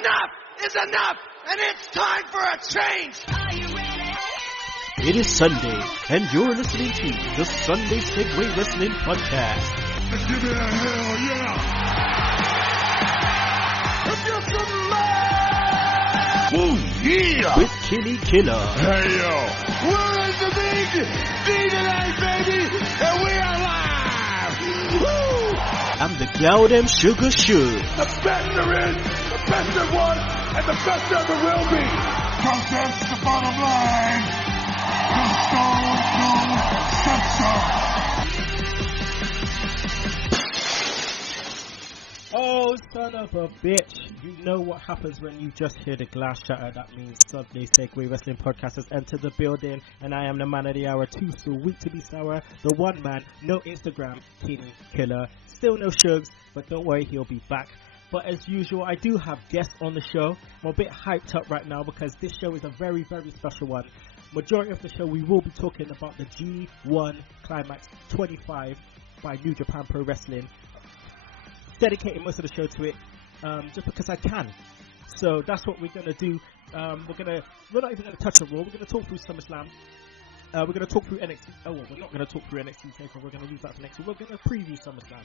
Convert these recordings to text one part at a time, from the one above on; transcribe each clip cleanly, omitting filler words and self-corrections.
Enough is enough, and it's time for a change. It is Sunday, and you're listening to the Sunday Segue Wrestling Podcast. Give me a hell yeah! Woo, yeah! With Kinny Killa. Hey yo! We're in the big D-Day, baby, and we are live! Woo! I'm the Gowdem Sugar Shoe. The best there is, the best there was, and the best ever will be! Cause that's the bottom line! The Stone Cold said so! Oh, son of a bitch. You know what happens when you just hear the glass shatter. That means Sunday Segue Wrestling Podcast has entered the building, and I am the man of the hour, too sweet to be sour. The one man, no Instagram, Kinny Killa. Still no Shugs, but don't worry, he'll be back. But as usual, I do have guests on the show. I'm a bit hyped up right now because this show is a very, very special one. Majority of the show, we will be talking about the G1 Climax 25 by New Japan Pro Wrestling. Dedicating most of the show to it, just because I can. So that's what we're gonna do. We're not even gonna touch on Raw. We're gonna talk through SummerSlam. We're gonna talk through NXT. Oh, well, we're not gonna talk through NXT Takeover. We're gonna leave that for next week. We're gonna preview SummerSlam.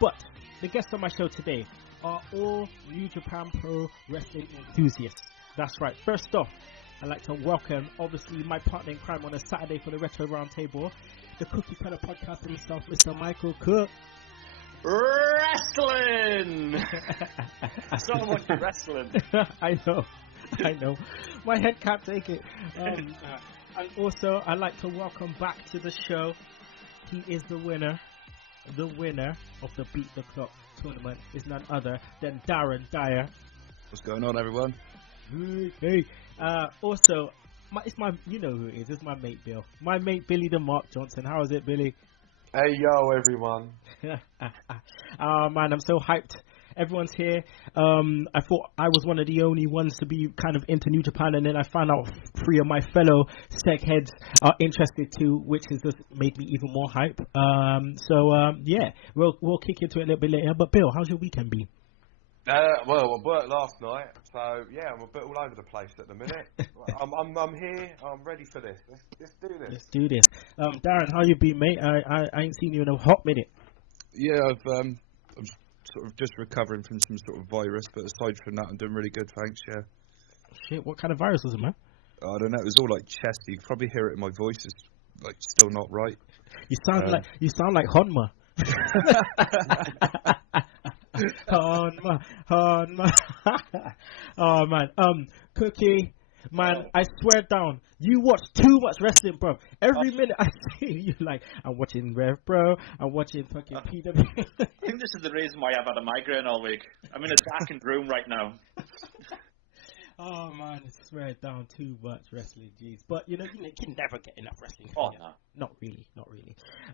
But the guests on my show today are all New Japan Pro Wrestling enthusiasts. That's right. First off, I'd like to welcome, obviously, my partner in crime on a Saturday for the Retro Roundtable, the Cookie Cutter Podcast himself, Mr. Michael Cook. Wrestling! So much wrestling. I know. My head can't take it. And also, I'd like to welcome back to the show. He is the winner of the Beat the Clock tournament. Is none other than Darren Dyer. What's going on, everyone? Hey. Also, you know who it is. It's my mate Bill. My mate Billy the Mark Johnson. How is it, Billy? Hey yo everyone. Oh man, I'm so hyped. Everyone's here. I thought I was one of the only ones to be kind of into New Japan, and then I found out 3 of my fellow Seg heads are interested too, which has just made me even more hype. Yeah, we'll kick into it a little bit later. But Bill, how's your weekend been? Well, I worked last night, so yeah, I'm a bit all over the place at the minute. I'm here. I'm ready for this. Let's do this. Let's do this. Darren, how you been, mate? I ain't seen you in a hot minute. Yeah, I'm sort of just recovering from some sort of virus, but aside from that, I'm doing really good, thanks. Yeah. Shit, what kind of virus was it, man? I don't know. It was all like chesty. You can probably hear it in my voice. It's like still not right. You sound like Honma. Honma. Oh man, Cookie, man, I swear down, you watch too much wrestling, bro. Every minute I see you, like, I'm watching Rev, bro. I'm watching fucking PW. I think this is the reason why I've had a migraine all week. I'm in a darkened room right now. Oh man, I swear down, too much wrestling, jeez. But you can never get enough wrestling. Oh no, not really.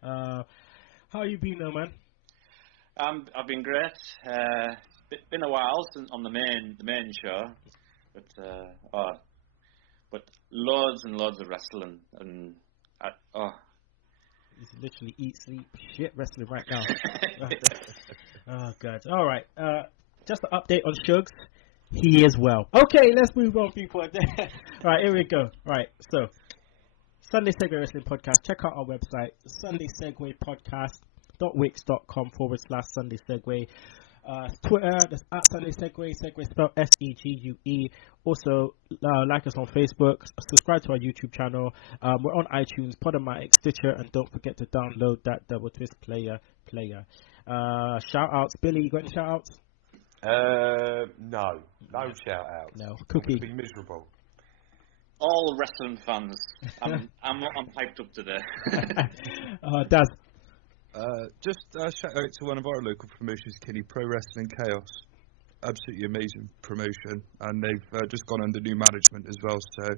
How you been, though, man? I've been great. Been a while since on the main show, but loads and loads of wrestling, and he's literally eat, sleep, shit wrestling right now. Oh god. All right. Just an update on Shugs. He is well. Okay, let's move on, people. All right, here we go. Right, so Sunday Segue Wrestling Podcast. Check out our website, Sunday Segue Podcast. .wix.com/Sunday Segue. Twitter, that's at Sunday Segue. Segue spelled SEGUE. Also, like us on Facebook. Subscribe to our YouTube channel. We're on iTunes, Podomatic, Stitcher, and don't forget to download that Double Twist player. Shout outs, Billy. You got any shout outs? No shout outs. No. Cookie. I'm gonna be miserable. All wrestling fans, I'm hyped up today. Daz. Just shout out to one of our local promotions, Kinny Pro Wrestling Chaos. Absolutely amazing promotion, and they've just gone under new management as well, so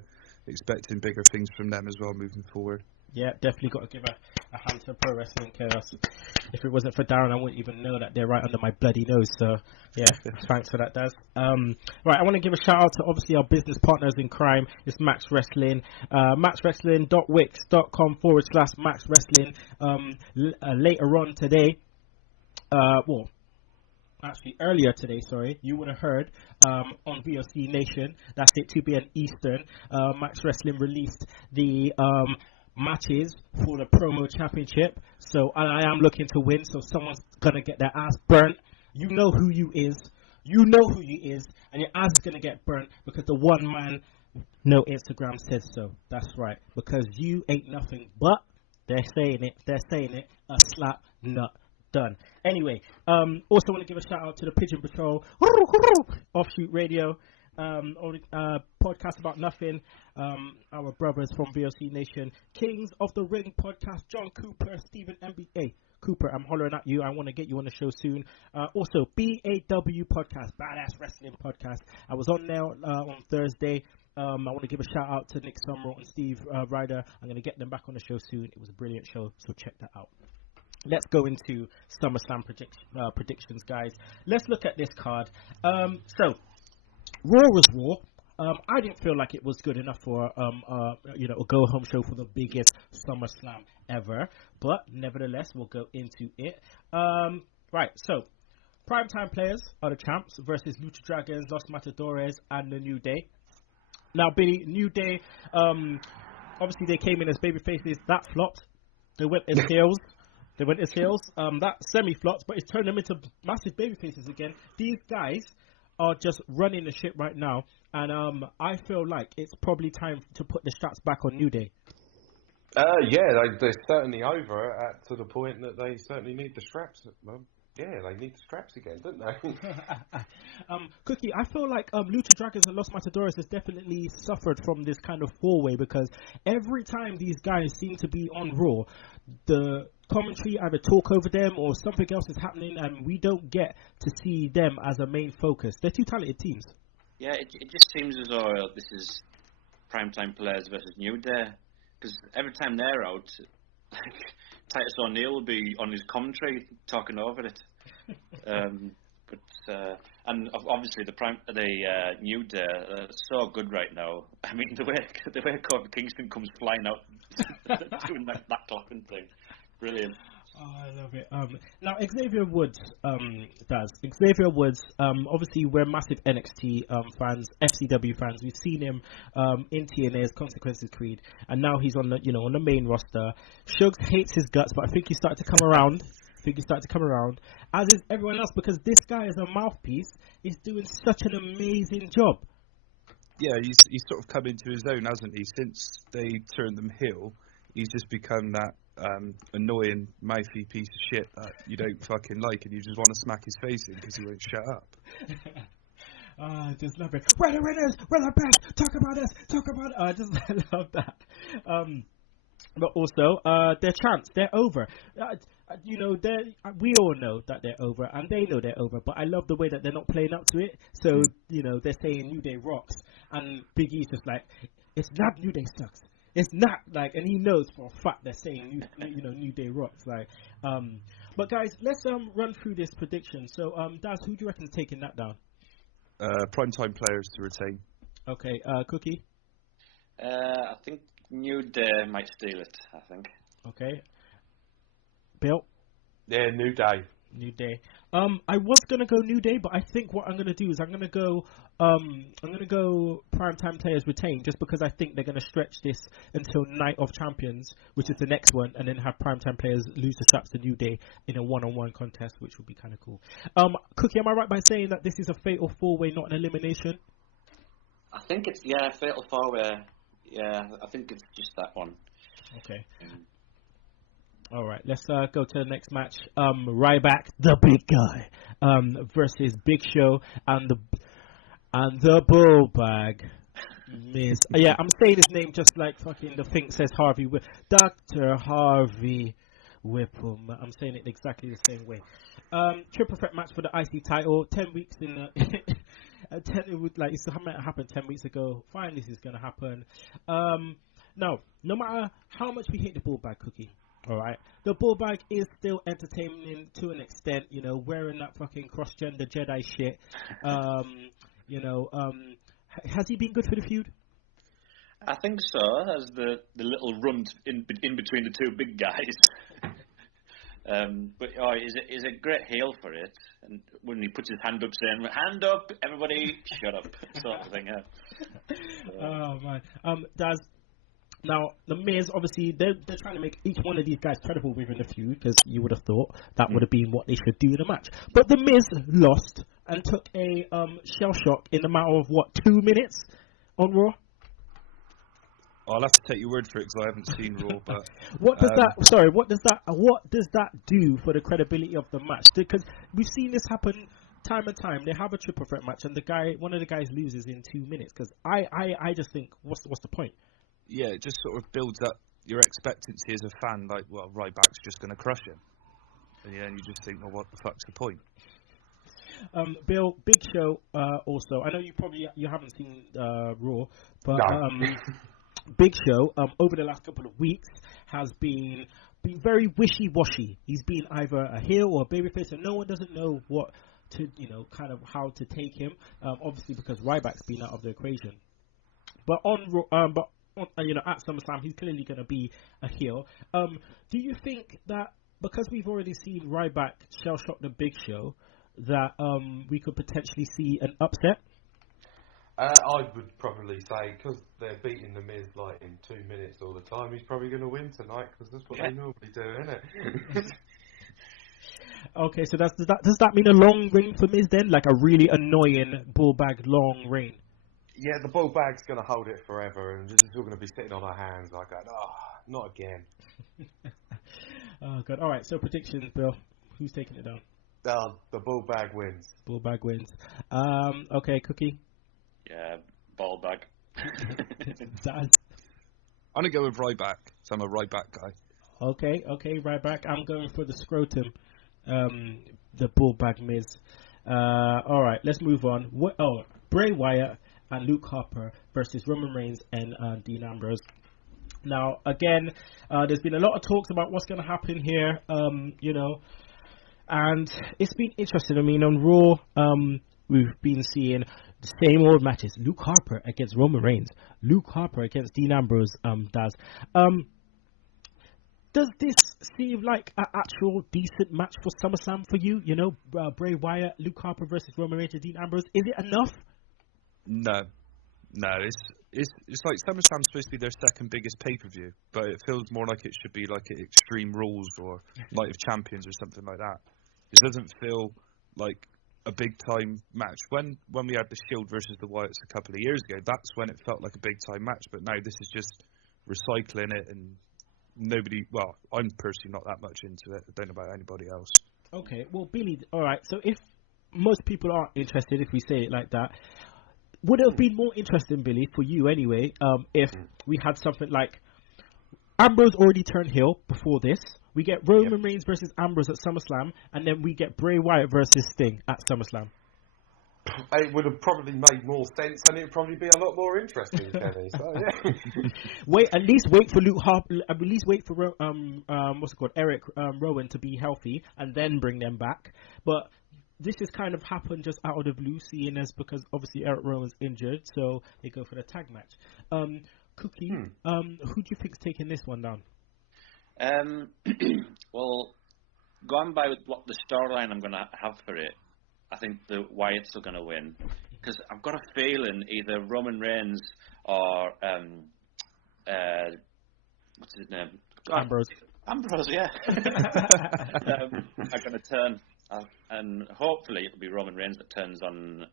expecting bigger things from them as well moving forward. Yeah, definitely got to give a hand to Pro Wrestling Chaos. If it wasn't for Darren, I wouldn't even know that they're right under my bloody nose. So, yeah, thanks for that, Daz. Right, I want to give a shout out to obviously our business partners in crime. It's Max Wrestling. maxwrestling.wix.com/Max Wrestling. Later on today, actually earlier today, you would have heard on VOC Nation, that's it, 2 p.m. Eastern, Max Wrestling released the matches for the promo championship. So I am looking to win, so someone's gonna get their ass burnt. You know who you is, and your ass is gonna get burnt because the one man, no Instagram says so. That's right, because you ain't nothing but, they're saying it, a slap nut. Done. Anyway, also want to give a shout out to the Pigeon Patrol Offshoot Radio, podcast about nothing. Our brothers from VOC Nation, Kings of the Ring podcast, John Cooper, Stephen MBA. Cooper, I'm hollering at you. I want to get you on the show soon. Also, BAW podcast, Badass Wrestling podcast. I was on there on Thursday. I want to give a shout out to Nick Summerall and Steve Ryder. I'm going to get them back on the show soon. It was a brilliant show, so check that out. Let's go into Summerslam predictions, guys. Let's look at this card. So, Raw was Raw. I didn't feel like it was good enough for a go-home show for the biggest SummerSlam ever. But, nevertheless, we'll go into it. Right, so, primetime players are the champs versus Lucha Dragons, Los Matadores, and the New Day. Now, Billy, New Day, obviously they came in as babyfaces. That flopped. They went as heels. That semi-flopped, but it's turned them into massive babyfaces again. These guys are just running the ship right now, and I feel like it's probably time to put the straps back on New Day. They're certainly over to the point that they certainly need the straps. They need the straps again, don't they? Cookie, I feel like Lucha Dragons and Los Matadores has definitely suffered from this kind of four-way, because every time these guys seem to be on Raw, the commentary either talk over them or something else is happening, and we don't get to see them as a main focus. They're two talented teams. Yeah, it just seems as though this is primetime players versus New Day, because every time they're out, like, Titus O'Neil will be on his commentary talking over it. And obviously the New Day are so good right now. I mean, the way Kofi Kingston comes flying out doing that clapping thing, brilliant. Oh, I love it. Now Xavier Woods Xavier Woods, obviously we're massive NXT fans, FCW fans. We've seen him in TNA's Consequences Creed, and now he's on the main roster. Shugs hates his guts, but I think he's starting to come around. As is everyone else, because this guy is a mouthpiece. He's doing such an amazing job. Yeah, he's sort of come into his own, hasn't he? Since they turned them heel, he's just become that annoying, mouthy piece of shit that you don't fucking like, and you just want to smack his face in because he won't shut up. I just love it. We're the winners, we're the best. Talk about us, talk about it. I love that. But also, their chance, they're over. We all know that they're over, and they know they're over, but I love the way that they're not playing up to it. So, they're saying New Day rocks, and Big E's just like, it's not New Day sucks. It's not, like, and he knows for a fact they're saying New Day rocks. Like, but guys, let's run through this prediction. So, Daz, who do you reckon is taking that down? Primetime players to retain. Okay, Cookie? I think New Day might steal it, I think. Okay. Bill? Yeah, New Day. New Day. I was gonna go New Day, but I think what I'm gonna do is I'm gonna go primetime players retain, just because I think they're gonna stretch this until Night of Champions, which is the next one, and then have primetime players lose the straps to New Day in a one-on-one contest, which would be kind of cool. Cookie, am I right by saying that this is a fatal four-way, not an elimination? I think it's fatal four-way. Yeah, I think it's just that one. Okay. All right, let's go to the next match. Ryback, the big guy, versus Big Show and the bull bag. Miss. Yeah, I'm saying his name just like fucking the thing says Harvey. Dr. Harvey Whipple. I'm saying it exactly the same way. Triple threat match for the IC title. 10 weeks in the. It would like it's happened 10 weeks ago. Finally, this is gonna happen. No matter how much we hate the bull bag, Cookie. All right, the bull bag is still entertaining to an extent, wearing that fucking cross-gender Jedi shit. Has he been good for the feud? I think so, as the little run in between the two big guys. But he's a great heel for it. And when he puts his hand up saying, "Hand up, everybody, shut up," sort of thing. Oh man, Daz. Now the Miz, obviously, they're trying to make each one of these guys credible within the feud, because you would have thought that would have been what they should do in the match. But the Miz lost and took a shell shock in the matter of 2 minutes on Raw. I'll have to take your word for it because I haven't seen Raw. But what does what does that do for the credibility of the match? Because we've seen this happen time and time. They have a triple threat match, and one of the guys loses in 2 minutes. Because I just think, what's the point? Yeah, it just sort of builds up your expectancy as a fan. Like, well, Ryback's just going to crush him, and yeah, and you just think, well, what the fuck's the point? Bill, Big Show. Also, I know you haven't seen Raw, but. No. Big Show, over the last couple of weeks, has been very wishy-washy. He's been either a heel or a babyface, and no one doesn't know what to, kind of how to take him. Obviously, because Ryback's been out of the equation. But at SummerSlam, he's clearly going to be a heel. Do you think that because we've already seen Ryback shell shock the Big Show, that we could potentially see an upset? I would probably say, because they're beating the Miz like in 2 minutes all the time, he's probably going to win tonight, because that's what they normally do, isn't it? Okay, so does that mean a long reign for Miz then? Like a really annoying bullbag long reign? Yeah, the bull bag's going to hold it forever, and just all going to be sitting on our hands like that. Oh, not again. Oh, God. All right, so predictions, Bill. Who's taking it down? The bull bag wins. Bullbag wins. Okay, Cookie. Yeah, ball bag. Daz. I'm gonna go with Ryback. So I'm a Ryback guy. Okay, Ryback. I'm going for the scrotum, the bullbag Miz. All right, let's move on. Bray Wyatt and Luke Harper versus Roman Reigns and Dean Ambrose. Now, again, there's been a lot of talks about what's going to happen here, and it's been interesting. I mean, on Raw, we've been seeing the same old matches. Luke Harper against Roman Reigns. Luke Harper against Dean Ambrose. Does this seem like an actual decent match for SummerSlam for you? Bray Wyatt, Luke Harper versus Roman Reigns and Dean Ambrose. Is it enough? No. It's like SummerSlam's supposed to be their second biggest pay-per-view, but it feels more like it should be like Extreme Rules or Night of Champions or something like that. It doesn't feel like a big-time match. When we had the Shield versus the Wyatts a couple of years ago, that's when it felt like a big-time match, but now this is just recycling it, and I'm personally not that much into it. I don't know about anybody else. Okay, well, Billy, alright, so if most people aren't interested, if we say it like that, would it have been more interesting, Billy, for you anyway, if we had something like Ambrose already turned heel before this, we get Roman Reigns versus Ambrose at SummerSlam, and then we get Bray Wyatt versus Sting at SummerSlam? It would have probably made more sense, and it would probably be a lot more interesting, Kenny. So, yeah. At least wait for Luke Harper. At least wait for Eric Rowan to be healthy, and then bring them back. But this has kind of happened just out of the blue, seeing as because obviously Eric Rowan's injured, so they go for the tag match. Cookie, who do you think's taking this one down? Well, going by with what the storyline I'm going to have for it, I think the Wyatts are going to win, because I've got a feeling either Roman Reigns or what's his name? Ambrose, yeah. Are going to turn, and hopefully it'll be Roman Reigns that turns on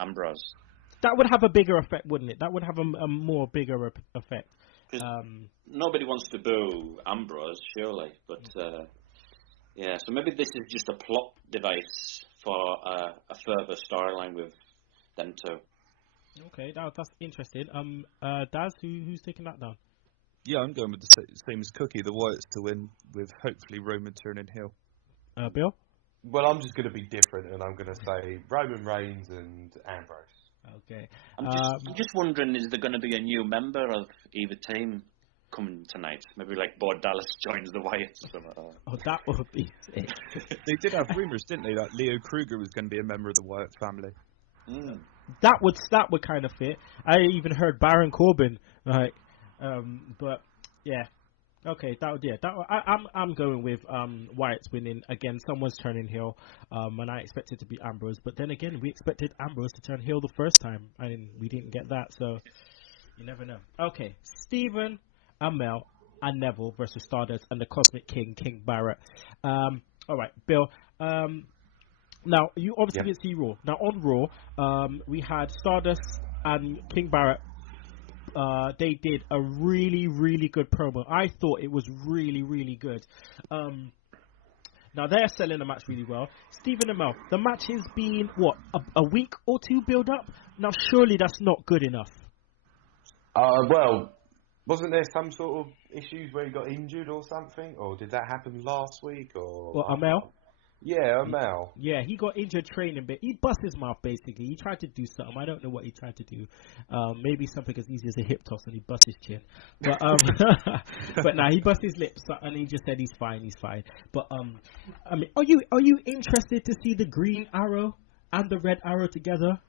Ambrose. That would have a bigger effect, wouldn't it? That would have a more bigger effect. Nobody wants to boo Ambrose, surely, but yeah. So maybe this is just a plot device for a further storyline with them two. Okay, that's interesting. Daz, who's taking that down? Yeah, I'm going with the same as Cookie. The Wyatts to win, with hopefully Roman turning heel. Bill? Well, I'm just going to be different, and I'm going to say Roman Reigns and Ambrose. Okay. I'm just wondering, is there going to be a new member of either team coming tonight? Maybe like Bo Dallas joins the Wyatts or something. Oh, that would be sick. They did have rumours, didn't they, that Leo Kruger was going to be a member of the Wyatt family. That would kind of fit. I even heard Baron Corbin, but yeah. Okay, I'm going with Wyatt's winning again. Someone's turning heel, and I expected to be Ambrose, but then again, we expected Ambrose to turn heel the first time, and we didn't get that. So you never know. Okay, Stephen Amell and Neville versus Stardust and the Cosmic King, King Barrett. All right, Bill. Now you obviously didn't see Raw. Now on Raw, we had Stardust and King Barrett. They did a really, really good promo. I thought it was really, really good. Now they're selling the match really well. Stephen Amell, the match has been a week or two build up. Now surely that's not good enough. Well, wasn't there some sort of issues where he got injured or something, or did that happen last week? Or Well, Amell. Yeah, Amell. Yeah, he got injured training, but he bust his mouth basically. He tried to do something. I don't know what he tried to do. Maybe something as easy as a hip toss, and he bust his chin. But but nah, he bust his lips, and he just said he's fine. He's fine. But I mean, are you interested to see the Green Arrow and the Red Arrow together?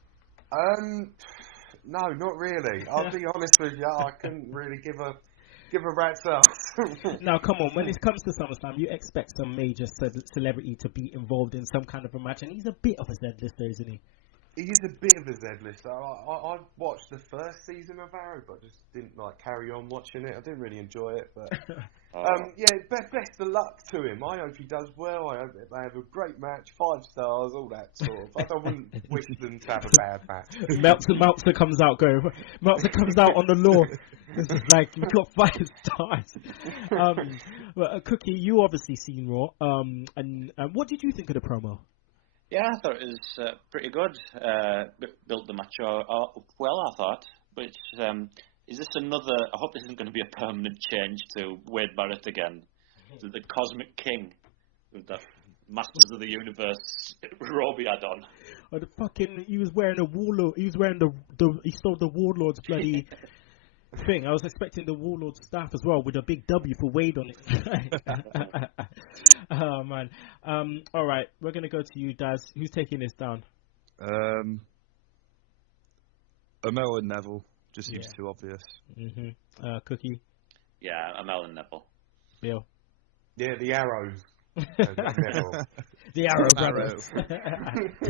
No, not really. I'll be honest with you. I couldn't really give a rat's ass. Now, come on. When it comes to SummerSlam, you expect some major celebrity to be involved in some kind of a match, and he's a bit of a Z-lister, isn't he? He is a bit of a Z-lister. I watched the first season of Arrow, but just didn't carry on watching it. I didn't really enjoy it, but best of luck to him. I hope he does well. I hope they have a great match, 5 stars, all that sort of. I wouldn't wish them to have a bad match. Meltzer comes out on the law. It's like, you've got 5 stars. Well, Cookie, you obviously seen Raw. And what did you think of the promo? Yeah, I thought it was pretty good. Built the match well, I thought. But is this another... I hope this isn't going to be a permanent change to Wade Barrett again. To the Cosmic King with the Masters of the Universe robe he had on. Oh, the fucking... He was wearing a warlord... He was wearing he stole the Warlord's bloody... thing. I was expecting the Warlord staff as well with a big W for Wade on it. Oh man. All right, we're gonna go to you, Daz. Who's taking this down? Amell and Neville just seems too obvious. Cookie. Yeah, Amell and Neville. Bill. Yeah, the Arrows. The Arrow Brothers.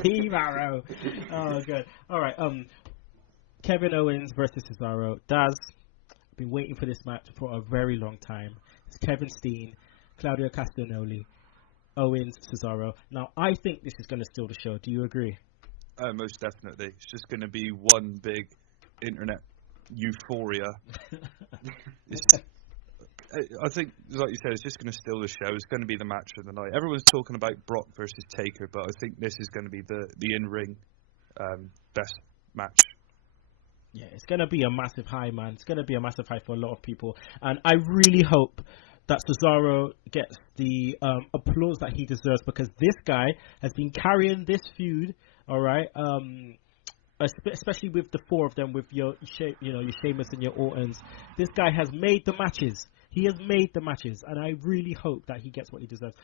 Team Arrow. Oh, good. All right. Kevin Owens versus Cesaro. Daz, I've been waiting for this match for a very long time. It's Kevin Steen, Claudio Castagnoli, Owens, Cesaro. Now, I think this is going to steal the show. Do you agree? Most definitely. It's just going to be one big internet euphoria. I think, like you said, it's just going to steal the show. It's going to be the match of the night. Everyone's talking about Brock versus Taker, but I think this is going to be the in-ring best match. Yeah, it's going to be a massive high, man. It's going to be a massive high for a lot of people. And I really hope that Cesaro gets the applause that he deserves, because this guy has been carrying this feud, all right, especially with the 4 of them, with your Sheamus and your Ortons. This guy has made the matches. He has made the matches, and I really hope that he gets what he deserves.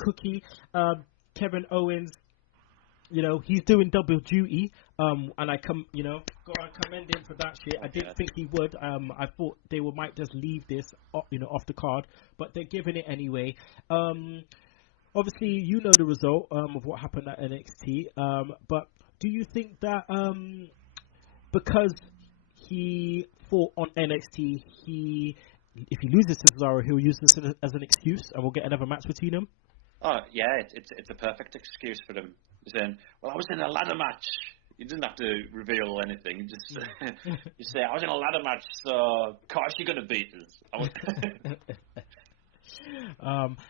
Cookie, Kevin Owens, he's doing double duty, and I commend him for that shit. I didn't think he would. I thought they might just leave this, off the card, but they're giving it anyway. Obviously, the result of what happened at NXT. But do you think that because he fought on NXT, if he loses to Cesaro, he'll use this as an excuse, and we'll get another match between them? Oh yeah, it's a perfect excuse for him. Saying, well, I was in a ladder match. You didn't have to reveal anything. Just you say, I was in a ladder match, so of course you're going to beat us.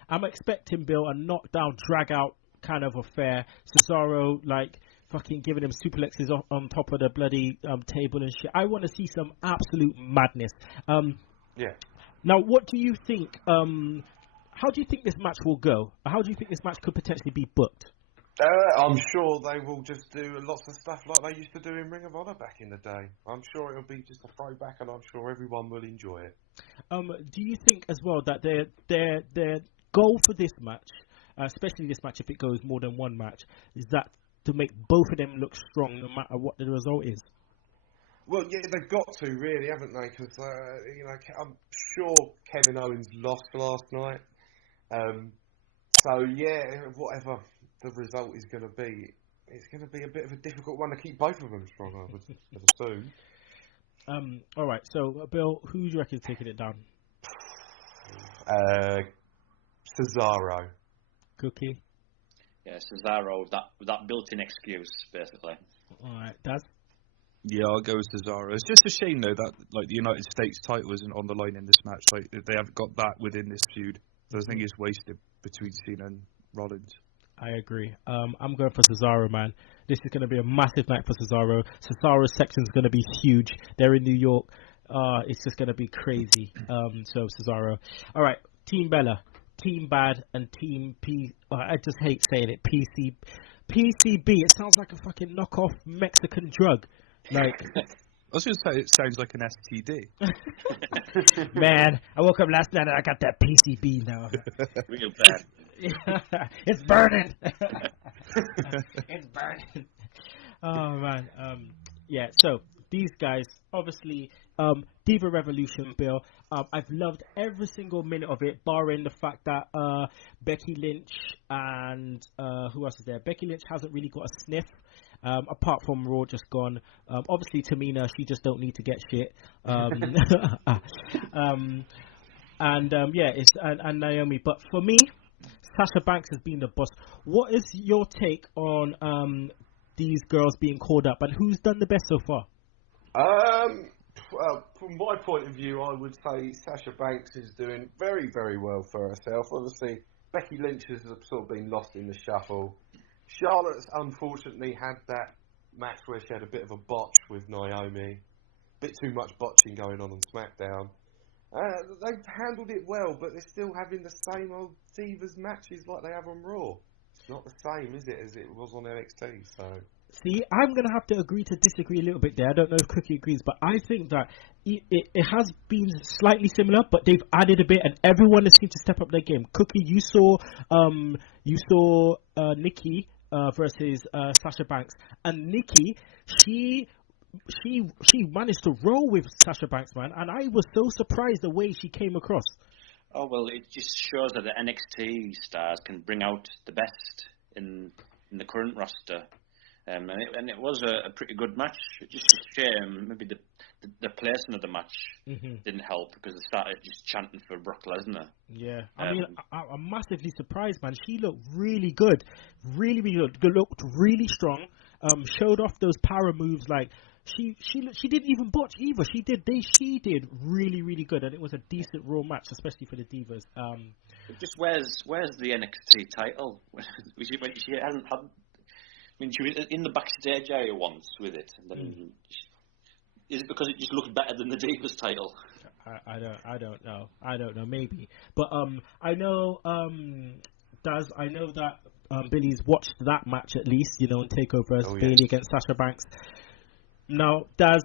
I'm expecting, Bill, a knockdown, drag-out kind of affair. Cesaro, fucking giving him suplexes on top of the bloody table and shit. I want to see some absolute madness. Yeah. Now, what do you think? How do you think this match will go? How do you think this match could potentially be booked? I'm sure they will just do lots of stuff like they used to do in Ring of Honor back in the day. I'm sure it'll be just a throwback, and I'm sure everyone will enjoy it. Do you think as well that their goal for this match, especially this match if it goes more than one match, is that to make both of them look strong no matter what the result is? Well, yeah, they've got to, really, haven't they? Because, you know, I'm sure Kevin Owens lost last night. So, yeah, whatever the result is going to be, it's going to be a bit of a difficult one to keep both of them strong, I would assume. All right, so, Bill, who do you reckon is taking it down? Cesaro. Cookie? Yeah, Cesaro, that built-in excuse, basically. All right, Daz? Yeah, I'll go with Cesaro. It's just a shame, though, that like the United States title isn't on the line in this match. Like, they haven't got that within this feud. So I think it's wasted between Cena and Rollins. I agree. I'm going for Cesaro, man. This is going to be a massive night for Cesaro. Cesaro's section is going to be huge. They're in New York. It's just going to be crazy. So Cesaro. All right, Team Bella, Team Bad, and Team P. I just hate saying it. PCB. It sounds like a fucking knockoff Mexican drug. Like, I was going to say it sounds like an STD. Man, I woke up last night and I got that PCB now. Real bad. It's burning. It's burning. Oh man. Yeah. So these guys, obviously, Diva Revolution, Bill. I've loved every single minute of it, barring the fact that Becky Lynch and who else is there? Becky Lynch hasn't really got a sniff. Apart from Raw just gone. Obviously Tamina, she just don't need to get shit. And Naomi. But for me, Sasha Banks has been the boss. What is your take on these girls being called up, and who's done the best so far? Well, from my point of view, I would say Sasha Banks is doing very, very well for herself. Obviously, Becky Lynch has sort of been lost in the shuffle. Charlotte's unfortunately had that match where she had a bit of a botch with Naomi. A bit too much botching going on SmackDown. They've handled it well, but they're still having the same old Divas matches like they have on Raw. It's not the same, is it, as it was on NXT, so... See, I'm going to have to agree to disagree a little bit there. I don't know if Cookie agrees, but I think that it has been slightly similar, but they've added a bit, and everyone has seemed to step up their game. Cookie, you saw Nikki versus Sasha Banks, and Nikki, she managed to roll with Sasha Banks, man, and I was so surprised the way she came across. Oh, well, it just shows that the NXT stars can bring out the best in the current roster. And it was a pretty good match. Just a shame, maybe the placing of the match didn't help because they started just chanting for Brock Lesnar. Yeah, I mean, I'm massively surprised, man. She looked really good, really good. Looked really strong. Showed off those power moves. Like she didn't even botch either. She did really, really good, and it was a decent Raw match, especially for the Divas. Just where's the NXT title? She hasn't had. I mean, she was in the backstage area once with it. And then is it because it just looked better than the Divas title? I don't know. Maybe, but I know Daz. I know that Billy's watched that match at least. You know, in Takeover Bayley against Sasha Banks. Now, Daz,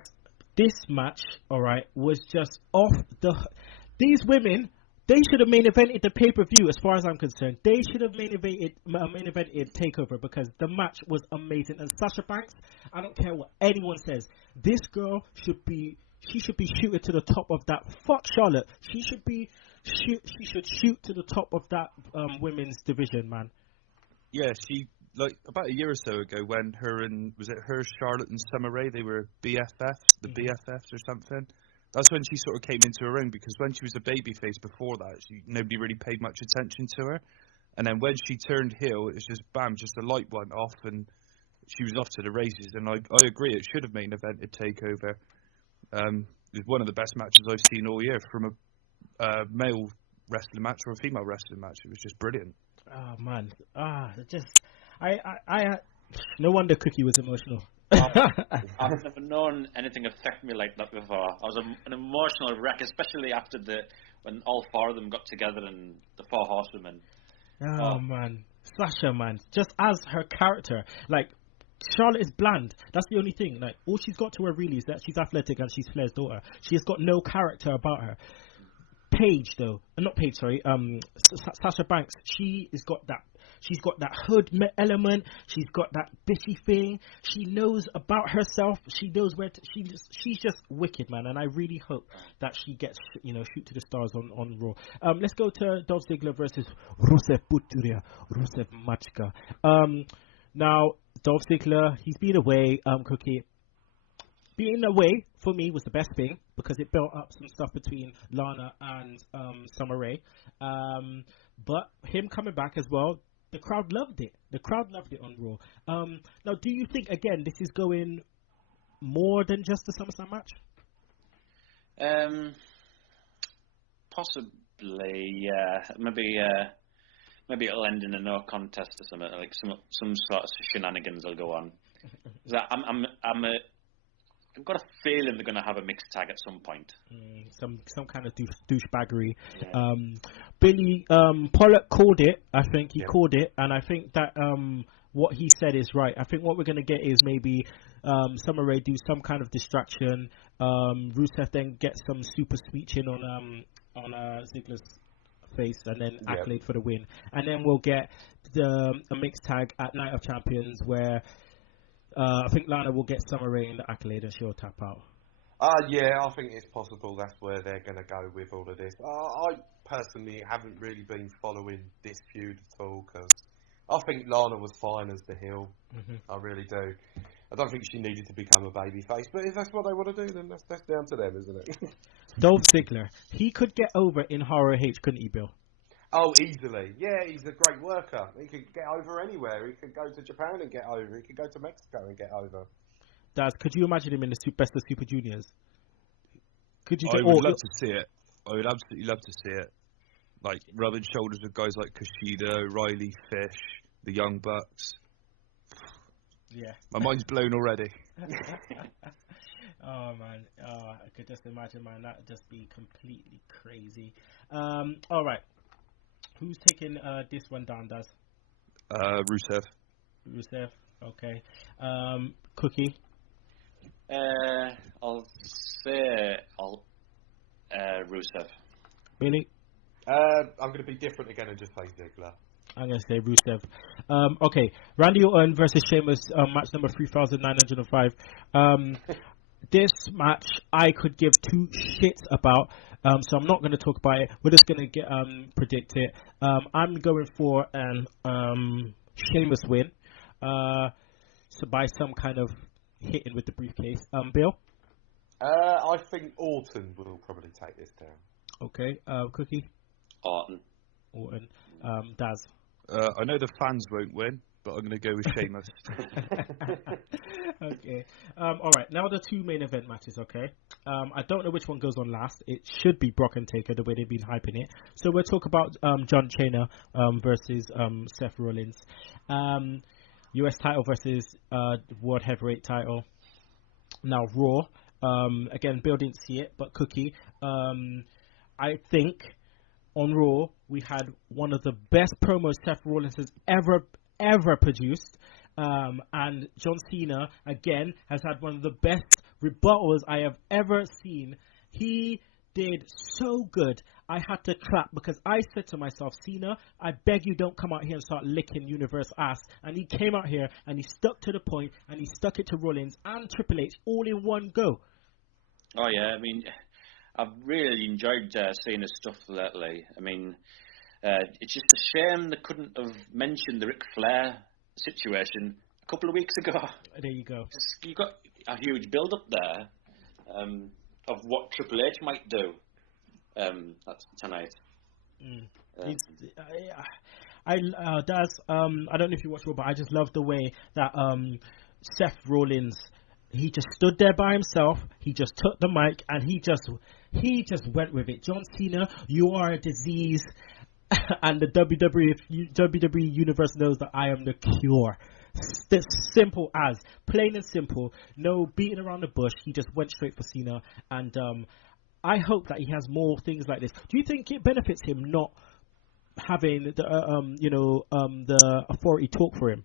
this match, all right, was just off the. These women. They should have main evented the pay-per-view, as far as I'm concerned. They should have main evented Takeover because the match was amazing. And Sasha Banks, I don't care what anyone says, this girl should be shooting to the top of that. Fuck Charlotte. She should shoot to the top of that women's division, man. Yeah, she like about a year or so ago when Charlotte and Summer Rae, they were BFFs, BFFs or something. That's when she sort of came into her own, because when she was a babyface before that, nobody really paid much attention to her. And then when she turned heel, it was just bam, just a light went off, and she was off to the races. And I agree, it should have main evented Takeover. It was one of the best matches I've seen all year, from a male wrestling match or a female wrestling match. It was just brilliant. Oh man, no wonder Cookie was emotional. I've never known anything affect me like that before. I was an emotional wreck, especially after when all four of them got together and the Four Horsewomen. Oh man, Sasha, man, just as her character, like Charlotte is bland. That's the only thing. Like all she's got to her really is that she's athletic and she's Flair's daughter. She has got no character about her. Sasha Banks, she has got that. She's got that hood element. She's got that bitchy thing. She knows about herself. She knows where to, she's just wicked, man. And I really hope that she gets, shoot to the stars on Raw. Let's go to Dolph Ziggler versus Rusev Machka. Now, Dolph Ziggler, he's been away, Cookie. Being away, for me, was the best thing because it built up some stuff between Lana and Summer Rae. But him coming back as well, the crowd loved it. The crowd loved it on Raw. Now, do you think, again, this is going more than just a SummerSlam match? Possibly, yeah. Maybe it'll end in a no contest or something. Like some sort of shenanigans will go on. I've got a feeling they're going to have a mixed tag at some point. Some kind of douchebaggery. Yeah. Billy Pollock called it. I think he called it, and I think that what he said is right. I think what we're going to get is maybe Summer Rae do some kind of distraction. Rusev then gets some super speech in on Ziggler's face, and then Accolade for the win. And then we'll get a mixed tag at Night of Champions where I think Lana will get Summer Rae in the Accolade and she'll tap out. Yeah, I think it's possible that's where they're going to go with all of this. I personally haven't really been following this feud at all because I think Lana was fine as the heel. Mm-hmm. I really do. I don't think she needed to become a babyface, but if that's what they want to do, then that's down to them, isn't it? Dolph Ziggler, he could get over in Horror H, couldn't he, Bill? Oh, easily. Yeah, he's a great worker. He could get over anywhere. He could go to Japan and get over. He could go to Mexico and get over. Daz, could you imagine him in the best of Super Juniors? Could you? I would love to see it. I would absolutely love to see it. Like rubbing shoulders with guys like Kushida, Riley, Fish, the Young Bucks. Yeah. My mind's blown already. Oh man, I could just imagine, man. That'd just be completely crazy. All right. Who's taking this one down, Daz? Rusev. Rusev, okay. Cookie? I'll say Rusev. Really? I'm going to be different again and just say Ziggler. I'm going to say Rusev. Okay, Randy Orton versus Sheamus, match number 3,905. This match I could give two shits about. So I'm not going to talk about it. We're just going to predict it. I'm going for an Sheamus win. So by some kind of hitting with the briefcase. Bill? I think Orton will probably take this down. Okay. Cookie? Orton. Daz? I know the fans won't win, but I'm going to go with Sheamus. Okay. All right. Now the two main event matches, okay? I don't know which one goes on last. It should be Brock and Taker, the way they've been hyping it. So we'll talk about John Cena versus Seth Rollins. US title versus World Heavyweight title. Now Raw. Again, Bill didn't see it, but Cookie. I think on Raw we had one of the best promos Seth Rollins has ever produced. And John Cena, again, has had one of the best rebuttals I have ever seen. He did so good. I had to clap because I said to myself, Cena, I beg you don't come out here and start licking Universe ass. And he came out here and he stuck to the point and he stuck it to Rollins and Triple H all in one go. Oh, yeah. I mean, I've really enjoyed seeing his stuff lately. I mean, it's just a shame they couldn't have mentioned the Ric Flair situation a couple of weeks ago. There you go. You got a huge build-up there of what Triple H might do tonight. Daz, I don't know if you watch Raw, but I just love the way that Seth Rollins, he just stood there by himself. He just took the mic and he just went with it. John Cena, you are a disease. And the WWE Universe knows that I am the cure. It's simple as, plain and simple. No beating around the bush. He just went straight for Cena. And I hope that he has more things like this. Do you think it benefits him not having the authority talk for him?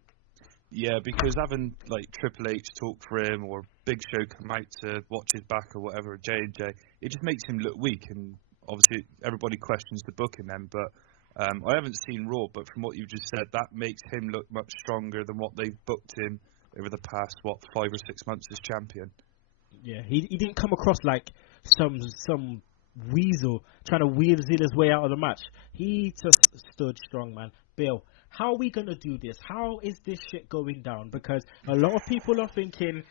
Yeah, because having like Triple H talk for him or Big Show come out to watch his back or whatever, J&J, it just makes him look weak. And obviously everybody questions the booking then, but I haven't seen Raw, but from what you just said, that makes him look much stronger than what they've booked him over the past, 5 or 6 months as champion. Yeah, he didn't come across like some weasel trying to weasel his way out of the match. He just stood strong, man. Bill, how are we going to do this? How is this shit going down? Because a lot of people are thinking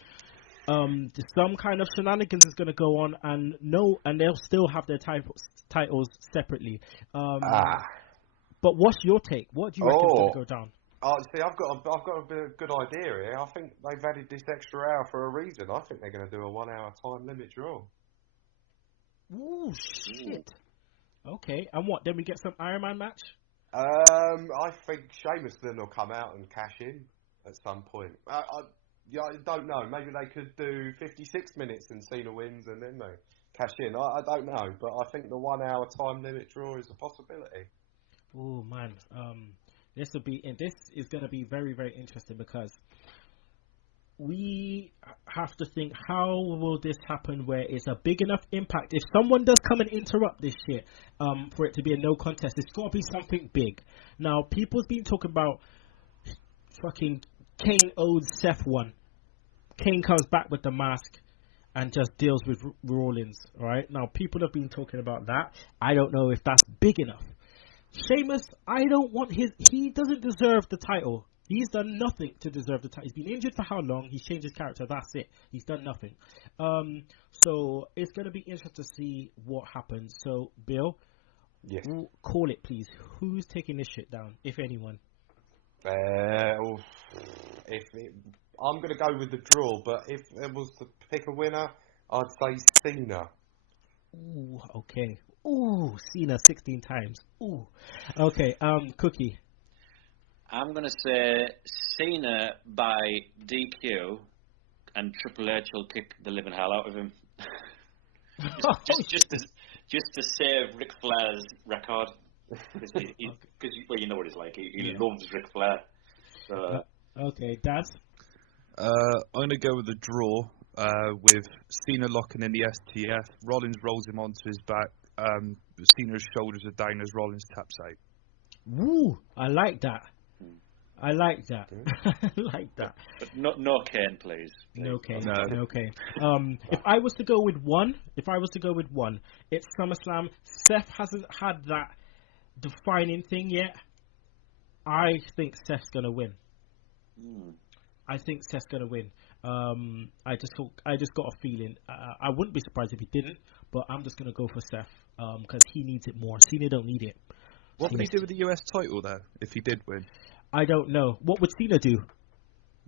some kind of shenanigans is going to go on, and they'll still have their titles separately. But what's your take? What do you reckon is going to go down? See, I've got a good idea here. I think they've added this extra hour for a reason. I think they're going to do a 1 hour time limit draw. Ooh, shit. Okay, and what? Then we get some Iron Man match? I think Sheamus then will come out and cash in at some point. I don't know. Maybe they could do 56 minutes and Cena wins and then they cash in. I don't know, but I think the 1 hour time limit draw is a possibility. Oh man, this is going to be very, very interesting because we have to think, how will this happen where it's a big enough impact? If someone does come and interrupt this shit, for it to be a no contest, it's got to be something big. Now, people's been talking about fucking Kane owes Seth one. Kane comes back with the mask and just deals with Rollins, alright? Now, people have been talking about that. I don't know if that's big enough. Sheamus, he doesn't deserve the title. He's done nothing to deserve the title. He's been injured for how long? He's changed his character. That's it. He's done nothing. So it's going to be interesting to see what happens. So, Bill, yes, call it, please. Who's taking this shit down, if anyone? I'm going to go with the draw, but if it was to pick a winner, I'd say Cena. Ooh, okay. Ooh, Cena 16 times. Ooh. Okay, Cookie. I'm going to say Cena by DQ, and Triple H will kick the living hell out of him. just to save Ric Flair's record. Because you know what he's like. He loves Ric Flair. So. Okay, Dad? I'm going to go with the draw, with Cena locking in the STF. Rollins rolls him onto his back. Cena's shoulders are down as Rollins taps out. Woo! I like that. I like that. But no Kane, please. No Kane. No Kane. If I was to go with one, it's SummerSlam. Seth hasn't had that defining thing yet. I think Seth's gonna win. I think Seth's gonna win. I just got a feeling. I wouldn't be surprised if he didn't, but I'm just gonna go for Seth because he needs it more. Cena don't need it. What would he do with the US title though if he did win? I don't know. What would Cena do?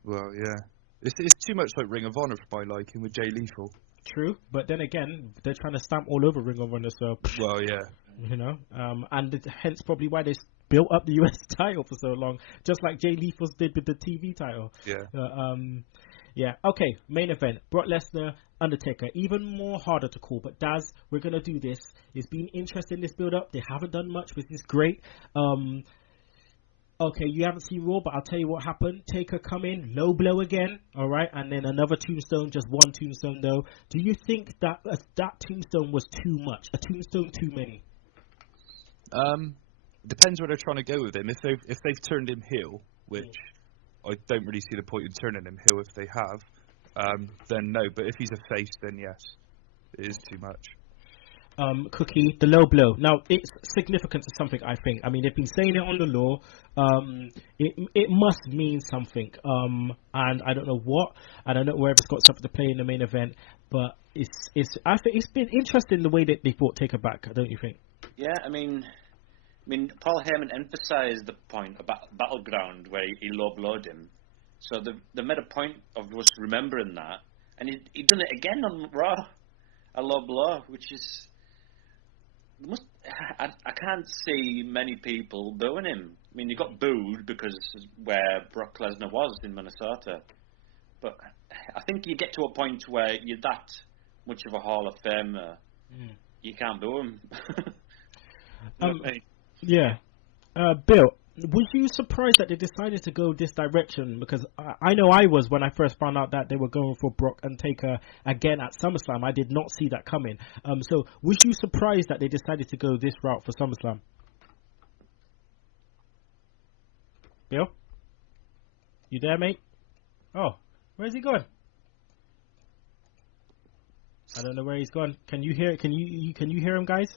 Well, yeah. It's too much like Ring of Honor for my liking with Jay Lethal. True, but then again, they're trying to stamp all over Ring of Honor, so... Well, yeah. You know, and hence probably why they built up the US title for so long, just like Jay Lethal did with the TV title. Yeah. Yeah, okay, main event. Brock Lesnar, Undertaker. Even more harder to call, but Daz, we're going to do this. It's been interesting, this build-up. They haven't done much, which is great. Okay, you haven't seen Raw, but I'll tell you what happened. Taker come in, low blow again, all right, and then another tombstone, just one tombstone though. Do you think that that tombstone was too much? A tombstone too many? Depends where they're trying to go with him. If they've turned him heel, which I don't really see the point in turning him heel if they have, then no. But if he's a face, then yes, it is too much. Cookie, the low blow. Now, it's significant to something, I think. I mean, they've been saying it on the law. It must mean something. And I don't know what. I don't know whether it's got something to play in the main event. But I think it's been interesting the way that they brought Taker back, don't you think? Yeah, I mean, Paul Heyman emphasised the point about Battleground where he low blowed him. So they made a point of just remembering that. And he'd done it again on Raw. A low blow, which is... I can't see many people booing him. I mean, he got booed because where Brock Lesnar was in Minnesota. But I think you get to a point where you're that much of a Hall of Famer, you can't boo him. Yeah. Bill, was you surprised that they decided to go this direction? Because I know I was when I first found out that they were going for Brock and Taker again at SummerSlam. I did not see that coming. So was you surprised that they decided to go this route for SummerSlam? Bill? You there, mate? Oh, where's he gone? I don't know where he's gone. Can you hear? Can you hear him, guys?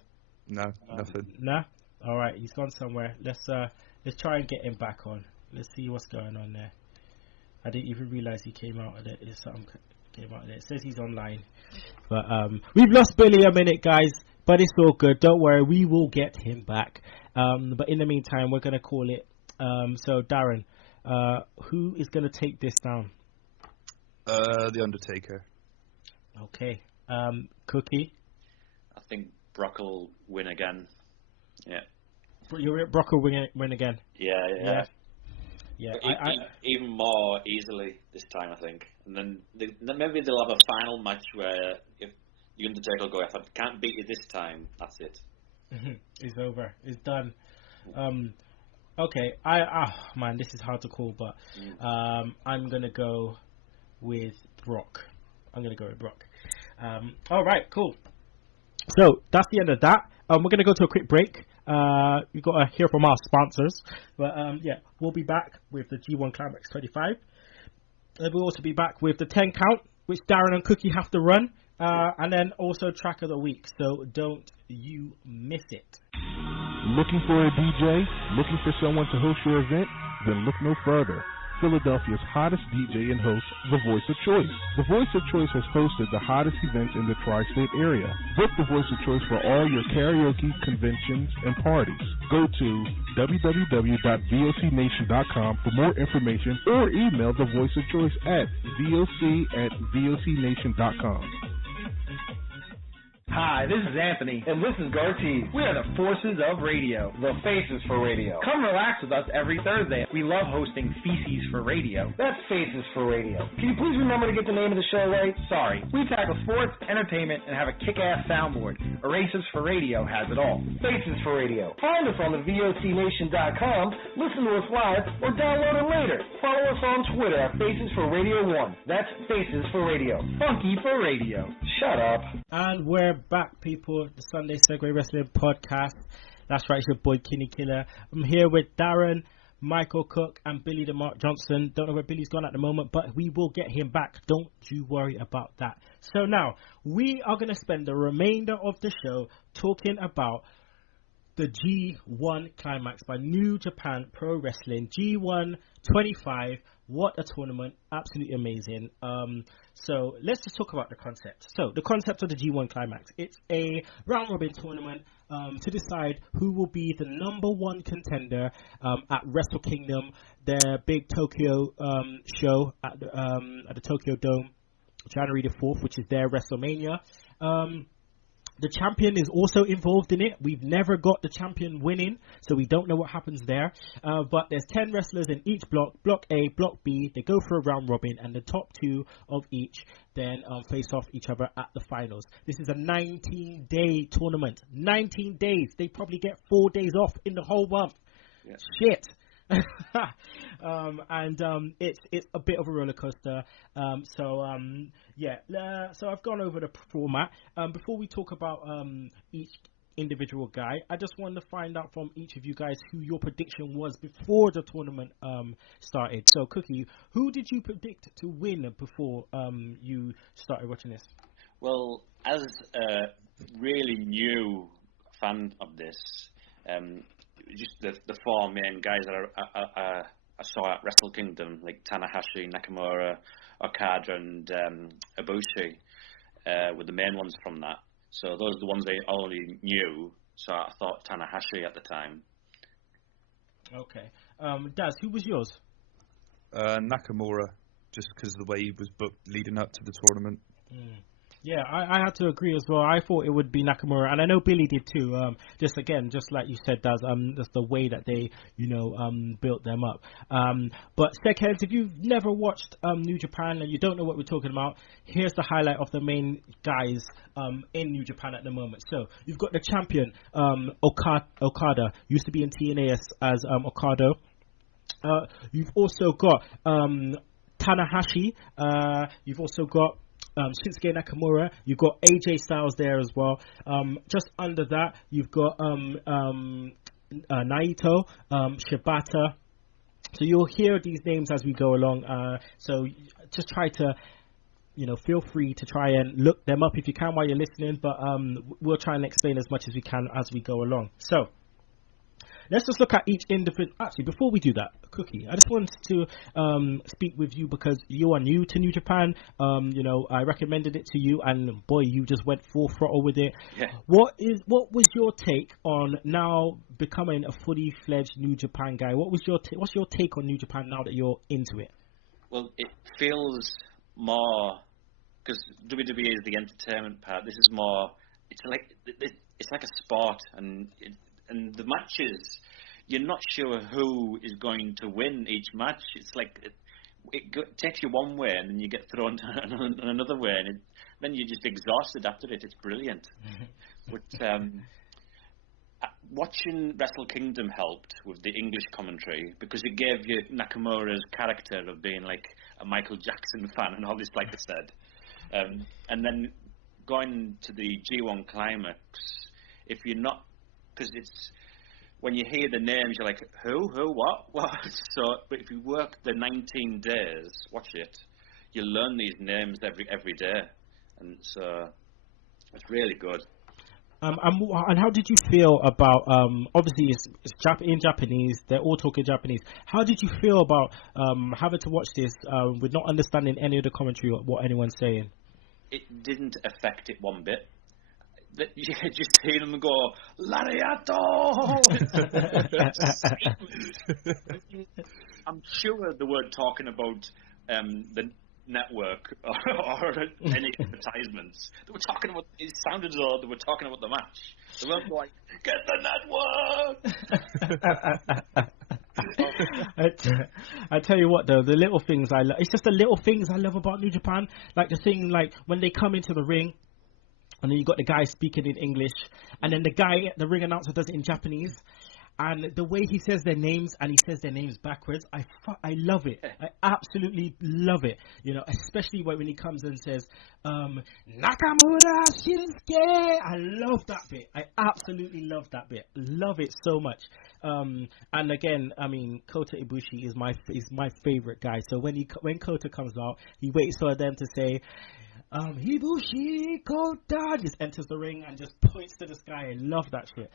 No, nothing. Nah. All right, he's gone somewhere. Let's try and get him back on. Let's see what's going on there. I didn't even realize he came out of it. Something came out of it. It says he's online, but we've lost Billy a minute, guys. But it's all good. Don't worry, we will get him back. But in the meantime, we're gonna call it. So Darren, who is gonna take this down? The Undertaker. Okay. Cookie. I think Brock will win again. Yeah. Brock will win again. Yeah. Even more easily this time, I think. And then maybe they'll have a final match where if the Undertaker will go, if I can't beat you this time, that's it. It's over. It's done. Okay. Man, this is hard to call, but I'm gonna go with Brock. All right, cool. So that's the end of that. We're gonna go to a quick break. We've got to hear from our sponsors, but we'll be back with the G1 Climax 25. And we'll also be back with the 10 count, which Darren and Cookie have to run, and then also track of the week. So don't you miss it. Looking for a DJ? Looking for someone to host your event? Then look no further. Philadelphia's hottest DJ and host, The Voice of Choice. The Voice of Choice has hosted the hottest events in the tri-state area. Book The Voice of Choice for all your karaoke, conventions, and parties. Go to www.vocnation.com for more information or email The Voice of Choice at voc@vocnation.com. Hi, this is Anthony. And this is Garty. We are the forces of radio. The faces for radio. Come relax with us every Thursday. We love hosting Feces for Radio. That's Faces for Radio. Can you please remember to get the name of the show right? Sorry. We tackle sports, entertainment, and have a kick-ass soundboard. Erases for Radio has it all. Faces for Radio. Find us on the vocnation.com, listen to us live, or download it later. Follow us on Twitter at Faces for Radio 1. That's Faces for Radio. Funky for Radio. Shut up. And we're back, people. The Sunday Segue Wrestling Podcast. That's right, it's your boy Kinny Killa. I'm here with Darren, Michael Cook, and Billy the Mark Johnson. Don't know where Billy's gone at the moment, but we will get him back. Don't you worry about that. So now, we are going to spend the remainder of the show talking about the G1 Climax by New Japan Pro Wrestling. G1 25. What a tournament. Absolutely amazing. So let's just talk about the concept. So the concept of the G1 Climax. It's a round-robin tournament to decide who will be the number one contender at Wrestle Kingdom, their big Tokyo show at the Tokyo Dome, January the 4th, which is their WrestleMania. The champion is also involved in it. We've never got the champion winning, so we don't know what happens there. But there's 10 wrestlers in each block. Block A, Block B. They go for a round robin, and the top two of each then face off each other at the finals. This is a 19-day tournament. 19 days. They probably get 4 days off in the whole month. Yeah. Shit. It's a bit of a roller coaster. So I've gone over the format. Before we talk about each individual guy, I just wanted to find out from each of you guys who your prediction was before the tournament started. So, Cookie, who did you predict to win before you started watching this? Well, as a really new fan of this, just the four main guys that I saw at Wrestle Kingdom, like Tanahashi, Nakamura, Okada, and Ibushi, were the main ones from that. So those are the ones I already knew. So I thought Tanahashi at the time. Okay. Daz, who was yours? Nakamura, just because of the way he was booked leading up to the tournament. Yeah, I had to agree as well. I thought it would be Nakamura, and I know Billy did too. Just like you said, Daz, just the way that they, built them up. But Segheads, if you've never watched New Japan and you don't know what we're talking about, here's the highlight of the main guys in New Japan at the moment. So you've got the champion, Okada, used to be in TNA as Okada. You've also got Tanahashi. You've also got Shinsuke Nakamura. You've got AJ Styles there as well. Just under that, you've got Naito, Shibata, So you'll hear these names as we go along. So just try to, feel free to try and look them up if you can while you're listening. But we'll try and explain as much as we can as we go along. So let's just look at each individual. Actually, before we do that, Cookie, I just wanted to speak with you because you are new to New Japan. I recommended it to you, and boy, you just went full throttle with it. Yeah. What was your take on now becoming a fully fledged New Japan guy? What's your take on New Japan now that you're into it? Well, it feels more, because WWE is the entertainment part. This is more. It's like a sport, and the matches, you're not sure who is going to win each match. It's like it takes you one way, and then you get thrown another way, and then you're just exhausted after it. It's brilliant. But watching Wrestle Kingdom helped with the English commentary, because it gave you Nakamura's character of being like a Michael Jackson fan and all this, like I said. And then going to the G1 Climax, if you're not, because it's, when you hear the names, you're like, who, what? So, but if you work the 19 days, watch it, you learn these names every day, and so it's really good. And how did you feel about, obviously it's in Japanese, they're all talking Japanese. How did you feel about having to watch this with not understanding any of the commentary or what anyone's saying? It didn't affect it one bit. You could just hear them go, Lariato! I'm sure they weren't talking about the network or any advertisements. They were talking about, it sounded as though they were talking about the match. They weren't like, get the network! I tell you what though, the little things it's just the little things I love about New Japan. Like the thing, like when they come into the ring, and then you got the guy speaking in English, and then the ring announcer does it in Japanese, and the way he says their names, and he says their names backwards, I love it. I absolutely love it. Especially when he comes and says Nakamura Shinsuke. I love that bit. I absolutely love that bit. Love it so much. And again, I mean, Kota Ibushi is my favorite guy. So when Kota comes out, he waits for them to say, Ibushi Kota, just enters the ring and just points to the sky. I love that shit.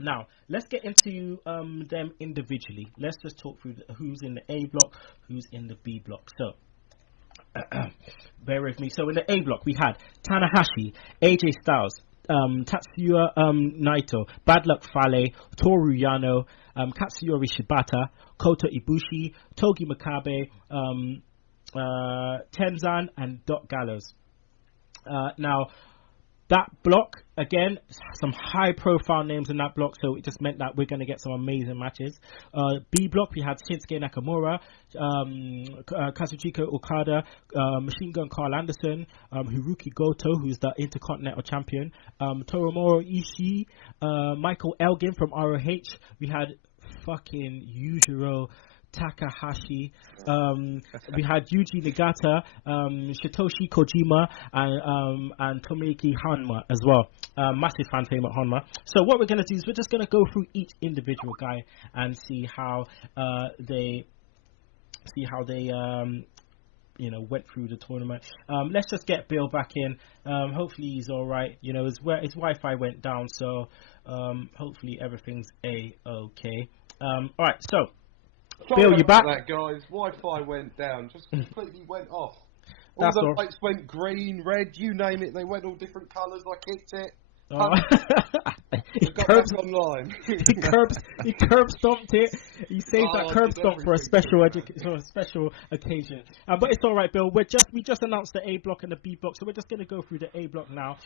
Now, let's get into them individually. Let's just talk through who's in the A block, who's in the B block. So, bear with me. So, in the A block, we had Tanahashi, AJ Styles, Tatsuya Naito, Bad Luck Fale, Toru Yano, Katsuyori Shibata, Kota Ibushi, Togi Makabe, Tenzan, and Doc Gallows. Now, that block, again, some high-profile names in that block, so it just meant that we're going to get some amazing matches. B block, we had Shinsuke Nakamura, Kazuchika Okada, Machine Gun Carl Anderson, Hiroki Goto, who's the Intercontinental Champion, Tomohiro Ishii, Michael Elgin from ROH. We had fucking Yujiro Takahashi, we had Yuji Nagata, Satoshi Kojima, and Tomoaki Honma as well. Massive fan favorite Honma. So what we're going to do is we're just going to go through each individual guy and see how they went through the tournament. Let's just get Bill back in. Hopefully he's all right. His Wi-Fi went down, so hopefully everything's a-okay. All right, so Bill, you back? That guys, Wi-Fi went down, just completely went off. All That's the all. lights went green, red, you name it. They went all different colours. I kicked it. Oh. He got back online. he curb stomped it. He saved that curb stomp for a special occasion. But it's all right, Bill. We just announced the A block and the B block, so we're just going to go through the A block now.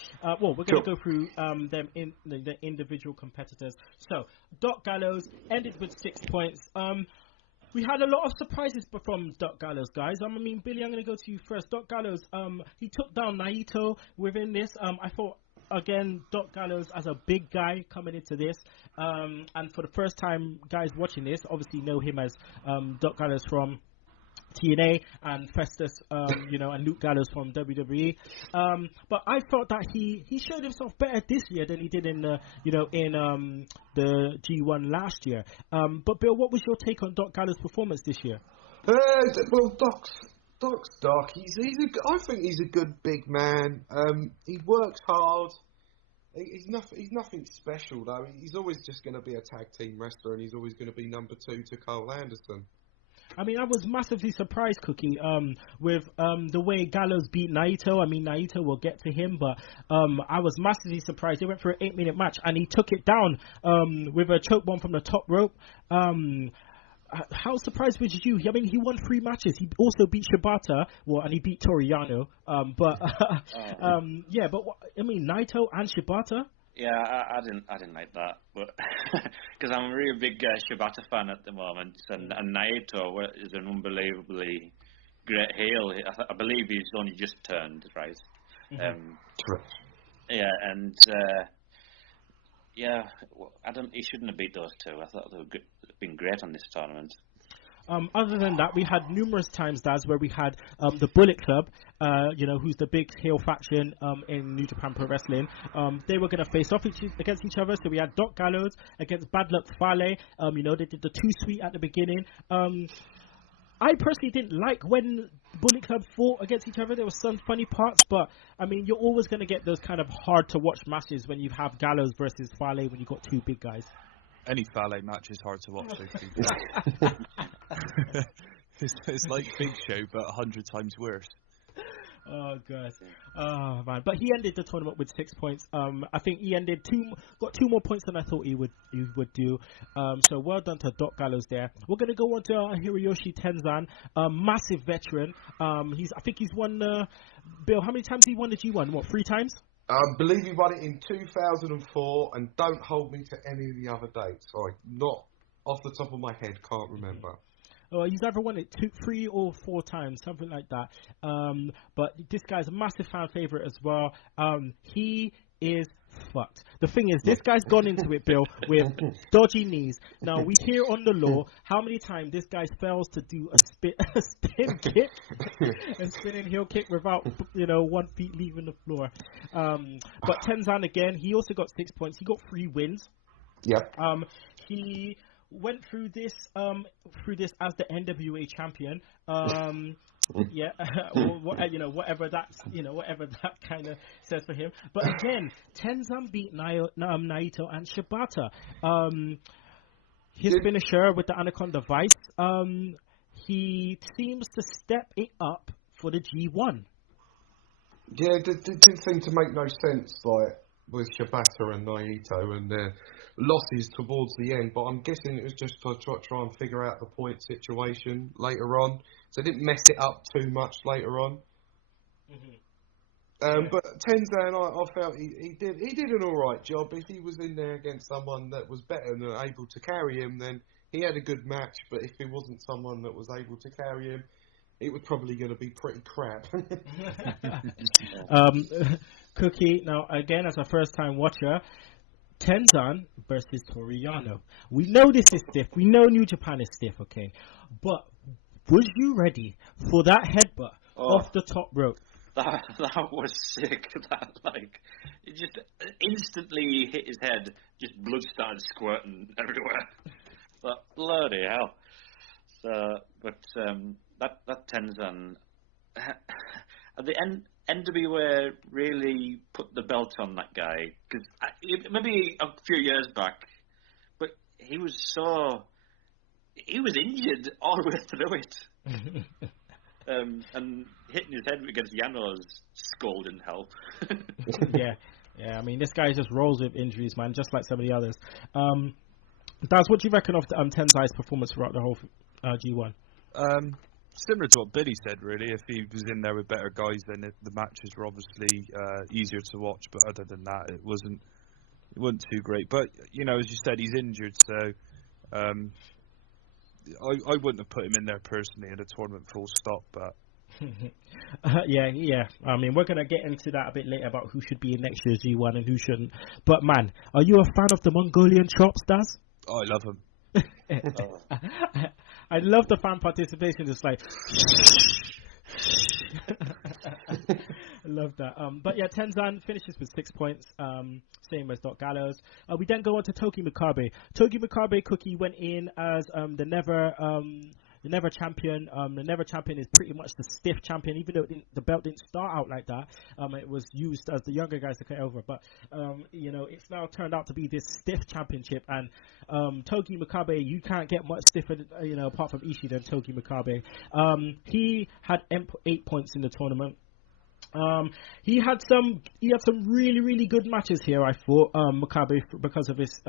We're going to go through them in the individual competitors. So Doc Gallows ended with 6 points. We had a lot of surprises from Doc Gallows, guys. I mean, Billy, I'm going to go to you first. Doc Gallows, he took down Naito within this. I thought, again, Doc Gallows as a big guy coming into this. And for the first time, guys watching this obviously know him as Doc Gallows from TNA, and Festus, and Luke Gallows from WWE. But I felt that he showed himself better this year than he did in the G1 last year. But Bill, what was your take on Doc Gallows' performance this year? Well, Doc's Doc. I think he's a good big man. He works hard. He's nothing special though. He's always just going to be a tag team wrestler, and he's always going to be number 2 to Cole Anderson. I mean, I was massively surprised, Cookie, with the way Gallows beat Naito. I mean, Naito, we'll get to him, but I was massively surprised. They went for an 8-minute match, and he took it down with a choke bomb from the top rope. How surprised was you? I mean, he won 3 matches. He also beat Shibata, and he beat Toru Yano. But Naito and Shibata. Yeah, I didn't like that, but because I'm a really big Shibata fan at the moment, and Naito is an unbelievably great heel. I believe he's only just turned, right? Correct. Yeah, and he shouldn't have beat those two. I thought they would have been great on this tournament. Other than that, we had numerous times, Daz, where we had the Bullet Club, who's the big heel faction in New Japan Pro Wrestling. They were going to face off against each other. So we had Doc Gallows against Bad Luck Fale. They did the 2-sweet at the beginning. I personally didn't like when Bullet Club fought against each other. There were some funny parts, but I mean, you're always going to get those kind of hard to watch matches when you have Gallows versus Fale when you've got 2 big guys. Any Fale match is hard to watch, it's like Big Show, but 100 times worse. Oh god, oh man! But he ended the tournament with 6 points. I think he got 2 more points than I thought he would do. So well done to Doc Gallows there. We're gonna go on to Hiroyoshi Tenzan, massive veteran. I think he's won. Bill, how many times he won the G1? What, 3 times? I believe he won it in 2004, and don't hold me to any of the other dates. Not off the top of my head, can't remember. He's either won it 3 or 4 times, something like that. But this guy's a massive fan favorite as well. He is fucked. The thing is, this guy's gone into it, Bill, with dodgy knees. Now, we hear on the law how many times this guy fails to do a spin kick and spinning heel kick without, 1 feet leaving the floor. But Tenzan, again, he also got 6 points. He got 3 wins. Yep. He went through this as the NWA champion. Whatever that kind of says for him. But again, Tenzan beat Naito and Shibata. His finisher with the Anaconda Vice. He seems to step it up for the G1. Yeah, it didn't seem to make no sense, with Shibata and Naito and their losses towards the end, but I'm guessing it was just to try and figure out the point situation later on, so it didn't mess it up too much later on. But Tenzan, I felt he did an alright job. If he was in there against someone that was better and able to carry him, then he had a good match, but if he wasn't someone that was able to carry him, it was probably going to be pretty crap. Cookie, now again, as a first-time watcher, Tenzan versus Toru Yano. We know this is stiff. We know New Japan is stiff, okay? But was you ready for that headbutt off the top rope? That was sick. It just instantly hit his head. Just blood started squirting everywhere. But bloody hell. So, but that Tenzan at the end. NWA really put the belt on that guy, because maybe a few years back, but he was injured all the way through it. And hitting his head against Yano's skull didn't help. Yeah. I mean, this guy just rolls with injuries, man, just like some of the others. Daz, what do you reckon of Tenzan's performance throughout the whole G1? Similar to what Billy said, really. If he was in there with better guys, then the matches were obviously easier to watch. But other than that, it wasn't too great. But as you said, he's injured, so I wouldn't have put him in there personally in a tournament, full stop. But yeah. I mean, we're gonna get into that a bit later about who should be in next year's G1 and who shouldn't. But man, are you a fan of the Mongolian chops, Daz? I love him. I love the fan participation. It's like. I love that. But yeah, Tenzan finishes with 6 points, same as Doc Gallows. We then go on to Togi Makabe. Togi Makabe Cookie went in as the Never champion. The Never champion is pretty much the stiff champion, even though the belt didn't start out like that. It was used as the younger guys to cut over, but it's now turned out to be this stiff championship. And Togi Makabe, you can't get much stiffer, apart from Ishii, than Togi Makabe. He had 8 points in the tournament. He had some really, really good matches here, I thought, Makabe, because of his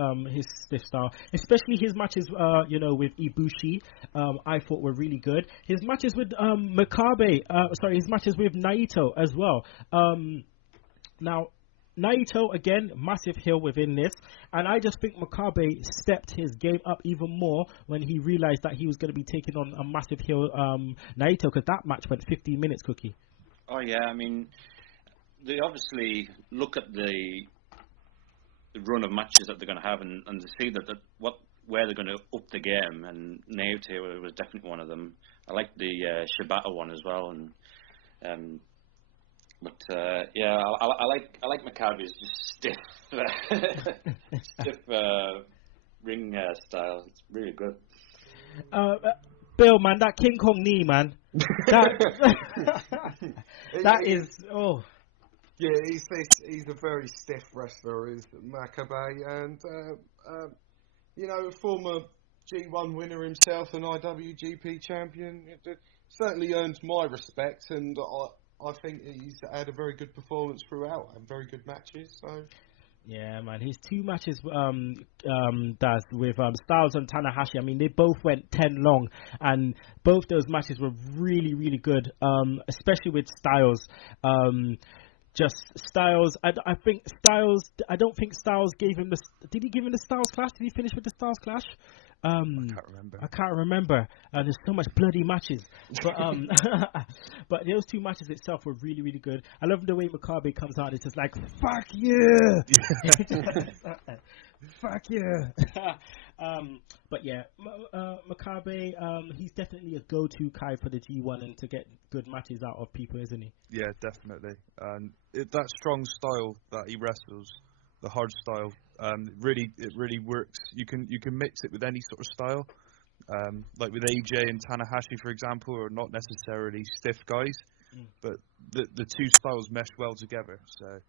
stiff style, especially his matches with Ibushi. I thought were really good. His matches with his matches with Naito as well. Now Naito, again, massive heel within this, and I just think Makabe stepped his game up even more when he realized that he was going to be taking on a massive heel Naito, because that match went 15 minutes, Cookie. Oh yeah, I mean, they obviously look at the run of matches that they're going to have, and to see where they're going to up the game, and Naito was definitely one of them. I like the Shibata one as well, I like Makabe's just stiff ring style. It's really good. Bill, man, that King Kong knee, man. That is. Yeah, he's a very stiff wrestler, is Makabe, and former G1 winner himself, an IWGP champion. It certainly earns my respect, and I think he's had a very good performance throughout and very good matches. So. Yeah, man, his 2 matches does with Styles and Tanahashi. I mean, they both went 10 long, and both those matches were really, really good, especially with Styles. Styles, I don't think Styles gave him did he give him the Styles Clash? Did he finish with the Styles Clash? I can't remember. There's so much bloody matches, but but those 2 matches itself were really, really good. I love the way Makabe comes out. It's just like, fuck you, fuck you. But yeah, Makabe, he's definitely a go-to guy for the G1 and to get good matches out of people, isn't he? Yeah, definitely. That strong style that he wrestles, the hard style, it really works. You can mix it with any sort of style, like with AJ and Tanahashi, for example, are not necessarily stiff guys, but the 2 styles mesh well together. So.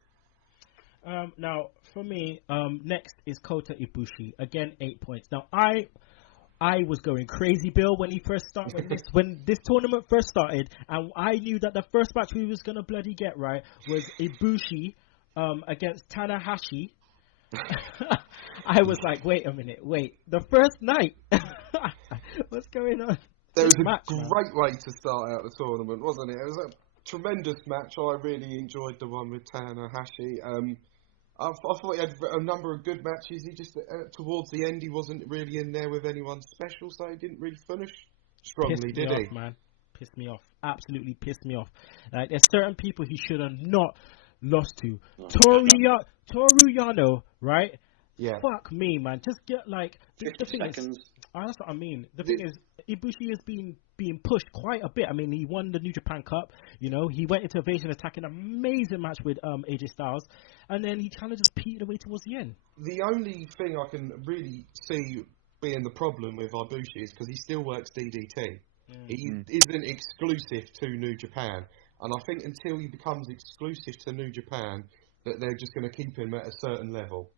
Now, for me, next is Kota Ibushi. Again, 8 points. Now, I was going crazy, Bill, when he first started, when this tournament first started, and I knew that the first match we was gonna bloody get right was Ibushi against Tanahashi. I was like, wait a minute, the first night. What's going on? There was a great way to start out the tournament, wasn't it? It was a tremendous match. I really enjoyed the one with Tanahashi. I thought he had a number of good matches. He just, towards the end, he wasn't really in there with anyone special, so he didn't really finish strongly, did he? Man. Pissed me off. Absolutely pissed me off. Like, there's certain people he should have not lost to. Toru Yano, right? Yeah. Fuck me, man. Just get, like... 50 seconds. That's what I mean. The thing is, Ibushi has been being pushed quite a bit. I mean, he won the New Japan Cup, he went into Evasion Attack in an amazing match with AJ Styles, and then he kind of just petered away towards the end. The only thing I can really see being the problem with Ibushi is because he still works DDT. He isn't exclusive to New Japan, and I think until he becomes exclusive to New Japan, that they're just going to keep him at a certain level.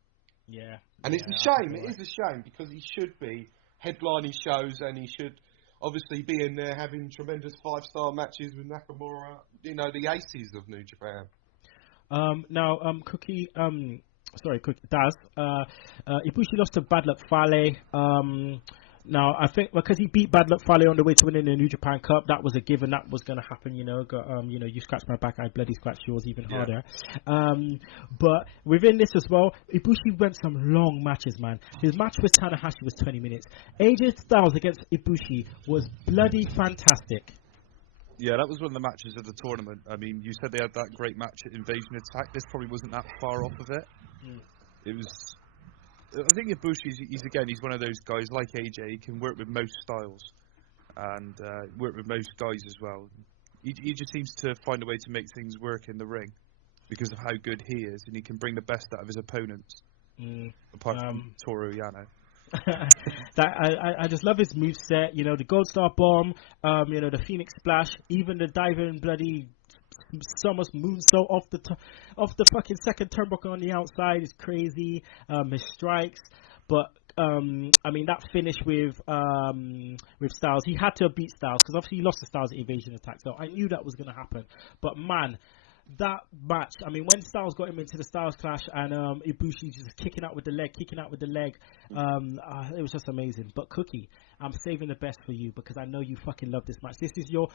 Yeah. And it's a shame. It is a shame, because he should be headlining shows, and he should obviously be in there having tremendous 5-star matches with Nakamura, the aces of New Japan. Now, Cookie, Daz, Ibushi lost to Bad Luck Fale. Now, I think because he beat Bad Luck Fale on the way to winning the New Japan Cup, that was a given. That was going to happen, you scratched my back, I bloody scratched yours even harder. But within this as well, Ibushi went some long matches, man. His match with Tanahashi was 20 minutes. AJ Styles against Ibushi was bloody fantastic. Yeah, that was one of the matches of the tournament. I mean, you said they had that great match at Invasion Attack. This probably wasn't that far off of it. It was... I think Ibushi, he's one of those guys like AJ. He can work with most styles. and worked with most guys as well. He just seems to find a way to make things work in the ring because of how good he is, and he can bring the best out of his opponents. Apart from Toru Yano. I just love his moveset, you know, the Gold Star Bomb, you know, the Phoenix Splash, even the diving bloody Summers moonsault off the fucking second turnbuckle on the outside is crazy. His strikes, but I mean that finish with Styles, he had to have beat Styles because obviously he lost to Styles at Evasion Attack, so I knew that was going to happen. But man, that match, I mean, when Styles got him into the Styles Clash and Ibushi just kicking out with the leg, it was just amazing. But Cookie, I'm saving the best for you because I know you fucking love this match. This is your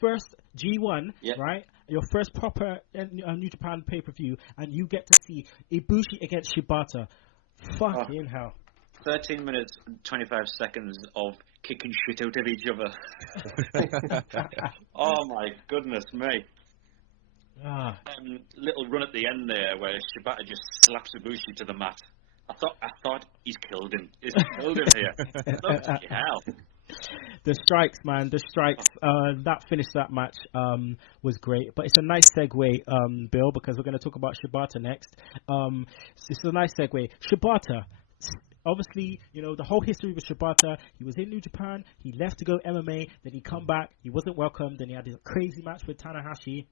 first G1, right? Your first proper New Japan pay-per-view, and you get to see Ibushi against Shibata. Fucking hell. 13 minutes and 25 seconds of kicking shit out of each other. Oh my goodness me. Little run at the end there where Shibata just slaps Ibushi to the mat. I thought he's killed him. He's killed him here. Bloody hell. The strikes, man. The strikes. That finished that match was great. But it's a nice segue, Bill, because we're going to talk about Shibata next. It's a nice segue. Shibata. Obviously, you know, the whole history with Shibata, he was in New Japan, he left to go MMA, then he come back, he wasn't welcomed, then he had a crazy match with Tanahashi.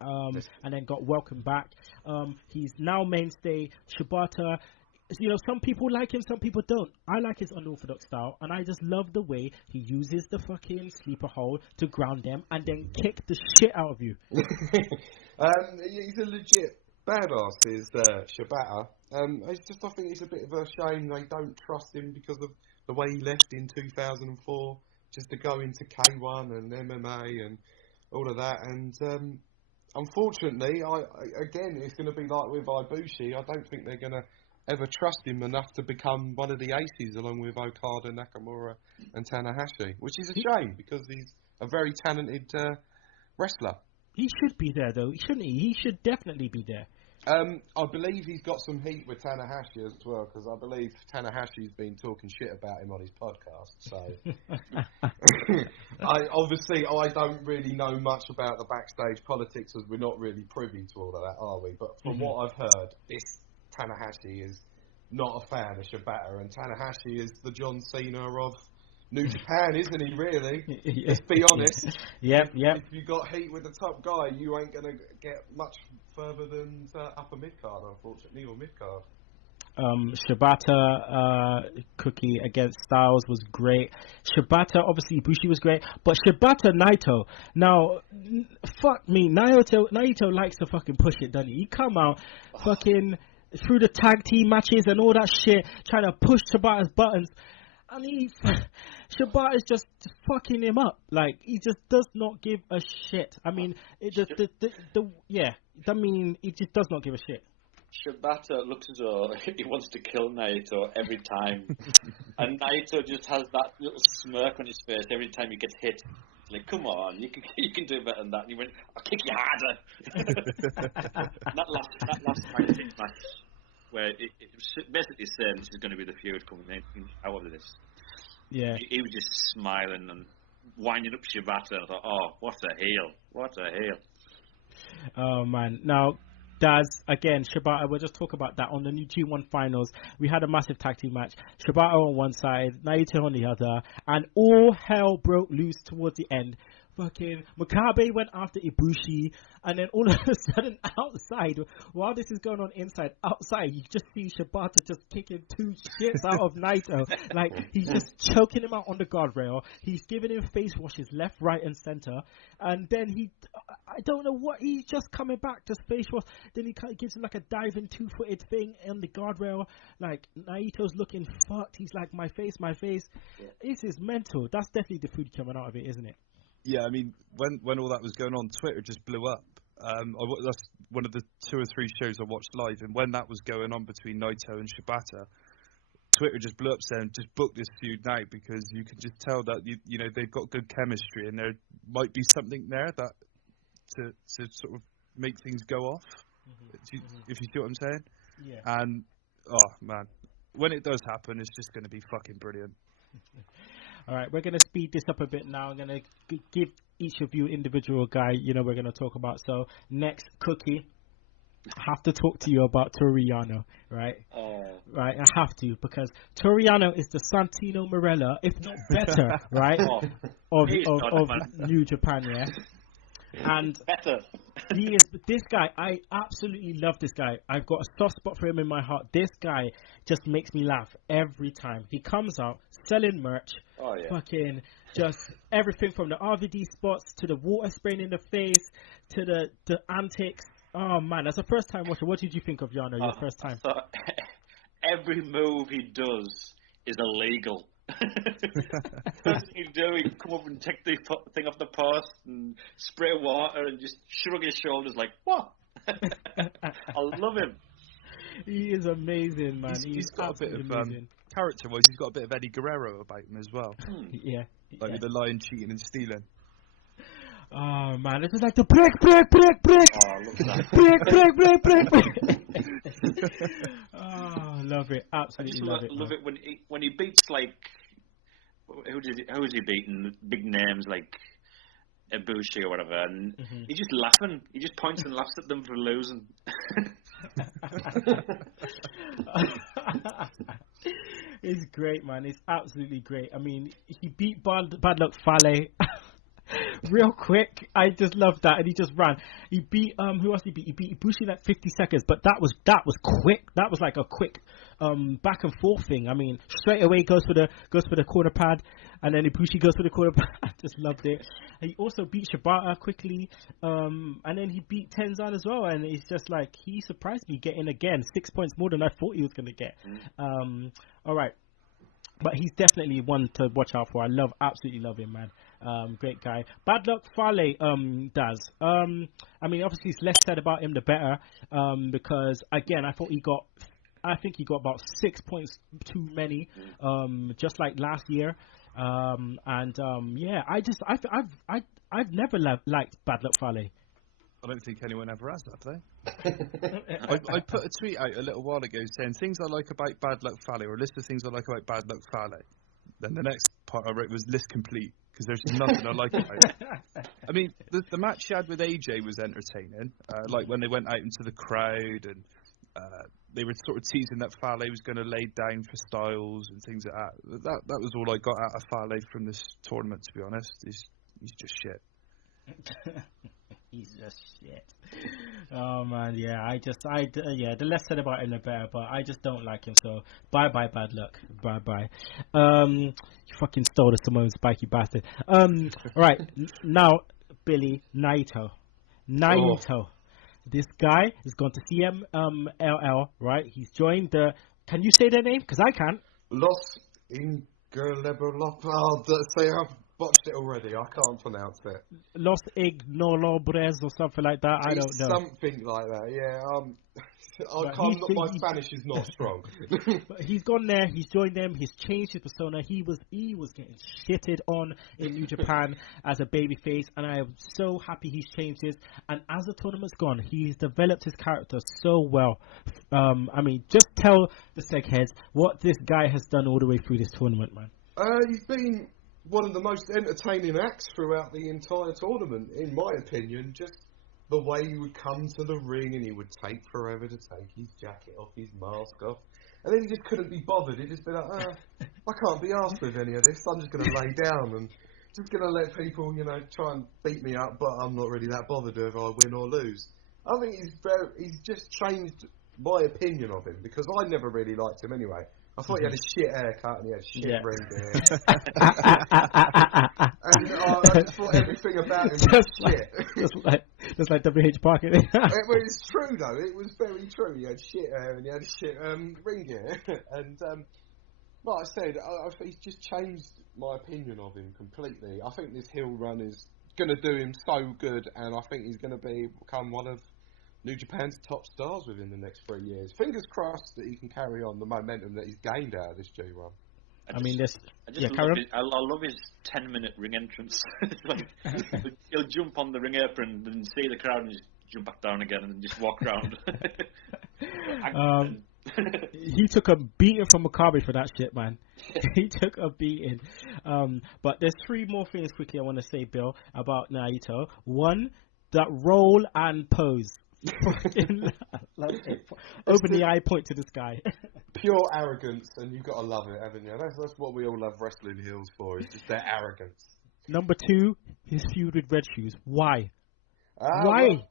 And then got welcomed back. He's now mainstay. Shibata, you know, some people like him, some people don't. I like his unorthodox style, and I just love the way he uses the fucking sleeper hold to ground them and then kick the shit out of you. He's a legit badass, is Shibata. I think it's a bit of a shame they don't trust him because of the way he left in 2004, just to go into K1 and MMA and all of that, and unfortunately, again, it's going to be like with Ibushi. I don't think they're going to ever trust him enough to become one of the aces along with Okada, Nakamura and Tanahashi, which is a shame because he's a very talented wrestler. He should be there, though, shouldn't he? He should definitely be there. I believe he's got some heat with Tanahashi as well, because I believe Tanahashi's been talking shit about him on his podcast. So, I don't really know much about the backstage politics, as we're not really privy to all of that, are we? But from what I've heard, this Tanahashi is not a fan of Shibata, and Tanahashi is the John Cena of New Japan, isn't he, really? Let's be honest. Yep. If you got heat with the top guy, you ain't going to get much further than upper mid-card, unfortunately, or mid-card. Shibata Cookie against Styles was great. Shibata, obviously Ibushi was great, but Shibata Naito, now fuck me, Naito likes to fucking push it, doesn't he? He come out fucking through the tag team matches and all that shit, trying to push Shibata's buttons, and Shibata is just fucking him up. Like, he just does not give a shit. I mean, it just he just does not give a shit. Shibata looks as though he wants to kill Naito every time. And Naito just has that little smirk on his face every time he gets hit. Like, come on, you can do better than that. And he went, I'll kick you harder. that last match, where it was basically saying this is going to be the feud coming out of this. Yeah. He was just smiling and winding up Shibata. And I thought, oh, what a heel. Oh, man. Now, Daz, again, Shibata, we'll just talk about that. On the new G1 finals, we had a massive tag team match. Shibata on one side, Naito on the other, and all hell broke loose towards the end. Fucking Makabe went after Ibushi, and then all of a sudden outside, while this is going on outside, you just see Shibata just kicking two shits out of Naito. Like, he's just choking him out on the guardrail. He's giving him face washes left, right, and center. And then I don't know what, he's just coming back, just face wash. Then he kind of gives him like a diving two-footed thing on the guardrail. Like, Naito's looking fucked. He's like, my face. This is mental. That's definitely the food coming out of it, isn't it? Yeah, I mean, when all that was going on, Twitter just blew up. That's one of the 2 or 3 shows I watched live, and when that was going on between Naito and Shibata, Twitter just blew up saying, just book this feud now, because you can just tell that you know they've got good chemistry, and there might be something there that to sort of make things go off. If you see what I'm saying. Yeah. And oh man, when it does happen, it's just going to be fucking brilliant. All right, we're going to speed this up a bit now. I'm going to give each of you individual guy, we're going to talk about. So, next, Cookie. I have to talk to you about Toriano, right? Right, I have to, because Toriano is the Santino Marella, if not better, right? Of New Japan, yeah. And better. He is this guy. I absolutely love this guy. I've got a soft spot for him in my heart. This guy just makes me laugh every time he comes out selling merch. Oh yeah. Fucking just everything from the RVD spots to the water spraying in the face to the antics. Oh man, as a first time watcher, what did you think of Yano your first time? Every move he does is illegal. First thing he'd do, he'd come up and take the thing off the post and spray water and just shrug his shoulders like, what? I love him. He is amazing, man. He's got a bit of character-wise. He's got a bit of Eddie Guerrero about him as well. Yeah, like with the lion cheating and stealing. Oh man, it was like the break. Oh, look at break. Oh, love it, absolutely love it. Love it when he beats like who is he beating? Big names like Ibushi or whatever, and he's just laughing. He just points and laughs at them for losing. It's great, man. It's absolutely great. I mean, he beat Bad Luck Fale. Real quick, I just love that, and he just ran. He beat who else? He beat Ibushi in like 50 seconds, but that was quick. That was like a quick back and forth thing. I mean, straight away goes for the corner pad, and then Ibushi goes for the corner pad. I just loved it. He also beat Shibata quickly, and then he beat Tenzan as well. And it's just like he surprised me getting again 6 points more than I thought he was gonna get. All right. But he's definitely one to watch out for. I absolutely love him, man. Great guy. Bad Luck Fale does. I mean, obviously, it's less said about him, the better. Because again, I think he got about 6 points too many, just like last year. Yeah, I've never liked Bad Luck Fale. I don't think anyone ever has, have they? I put a tweet out a little while ago saying things I like about Bad Luck Fale, or a list of things I like about Bad Luck Fale. Then the next part I wrote was list complete, because there's nothing I like about it. I mean, the match she had with AJ was entertaining, like when they went out into the crowd and they were sort of teasing that Fale was going to lay down for Styles and things like that. That was all I got out of Fale from this tournament, to be honest. He's just shit. He's just shit. Oh man, yeah. The less said about him, the better. But I just don't like him. So bye, Bad Luck. Bye. You fucking stole the Simone spiky bastard. All right, now Billy Naito. This guy is going to CMLL, right? He's joined the. Can you say their name? Because I can't. Los Ingobernables. Oh, say I've botched it already. I can't pronounce it. Los Ignolobres or something like that. I don't know. Something like that. Yeah. My Spanish is not strong. But he's gone there. He's joined them. He's changed his persona. He was getting shitted on in New Japan as a babyface, and I am so happy he's changed his. And as the tournament's gone, he's developed his character so well. I mean, just tell the Segheads what this guy has done all the way through this tournament, man. He's been one of the most entertaining acts throughout the entire tournament, in my opinion. Just the way he would come to the ring and he would take forever to take his jacket off, his mask off. And then he just couldn't be bothered. He'd just be like, I can't be arsed with any of this. I'm just going to lay down and just going to let people, try and beat me up, but I'm not really that bothered if I win or lose. I think he's just changed my opinion of him, because I never really liked him anyway. I thought he had a shit haircut and he had shit ring hair. And I just thought everything about him was shit. Just like WH Parker. Well, it's true though. It was very true. He had shit hair and he had shit ring hair. And like I said, I think he's just changed my opinion of him completely. I think this heel run is going to do him so good, and I think he's going to become one of New Japan's top stars within the next 3 years. Fingers crossed that he can carry on the momentum that he's gained out of this G-run. I love his 10-minute ring entrance. It's like he'll jump on the ring apron and see the crowd and just jump back down again and then just walk around. He took a beating from Makabe for that shit, man. He took a beating. But there's 3 more things quickly I want to say, Bill, about Naito. One, that roll and pose. Open the eye, point to the sky. Pure arrogance, and you've got to love it, haven't you? That's what we all love wrestling heels for, is just their arrogance. Number 2, his feud with Red Shoes. Why? Why?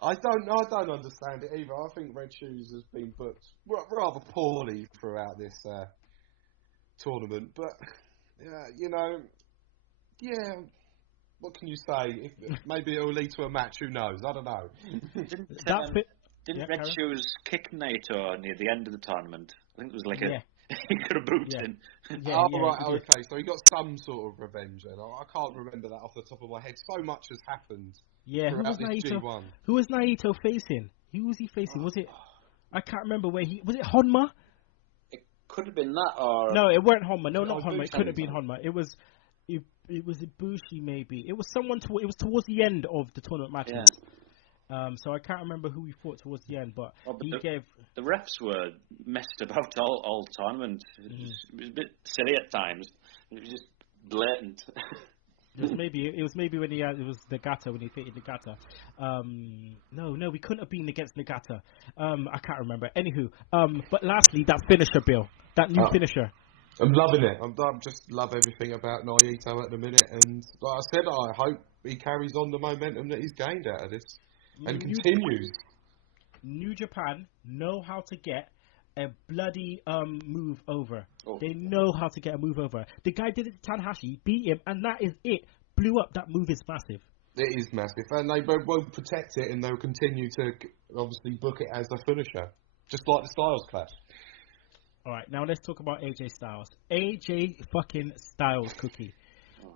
I don't understand it either. I think Red Shoes has been booked rather poorly throughout this tournament. But, what can you say? Maybe it'll lead to a match, who knows? I don't know. Didn't Red Shoes kick Naito near the end of the tournament? I think it was like he could have booted him. Okay, so he got some sort of revenge then. I can't remember that off the top of my head. So much has happened. Yeah, who was Naito facing? Who was he facing? Was it? I can't remember where he was. It Honma? It could have been that, or no, it weren't Honma. No, not Honma. It couldn't have been Honma. It was Ibushi maybe. It was someone. It was towards the end of the tournament matches. Yeah. So I can't remember who he fought towards the end, but the refs were messed about all tournament. It was a bit silly at times. It was just blatant. It was maybe when it was Nagata, when he fought Nagata. No, we couldn't have been against Nagata. I can't remember. Anywho, but lastly, that finisher, Bill, that new finisher. I'm loving it. I'm just love everything about Naito at the minute, and like I said, I hope he carries on the momentum that he's gained out of this and continues. New Japan know how to get a bloody move over. Oh. They know how to get a move over. The guy did it to Tanahashi, beat him, and that is it. Blew up. That move is massive. It is massive, and they won't protect it, and they'll continue to obviously book it as a finisher, just like the Styles Clash. All right, now let's talk about AJ Styles. AJ fucking Styles, Cookie.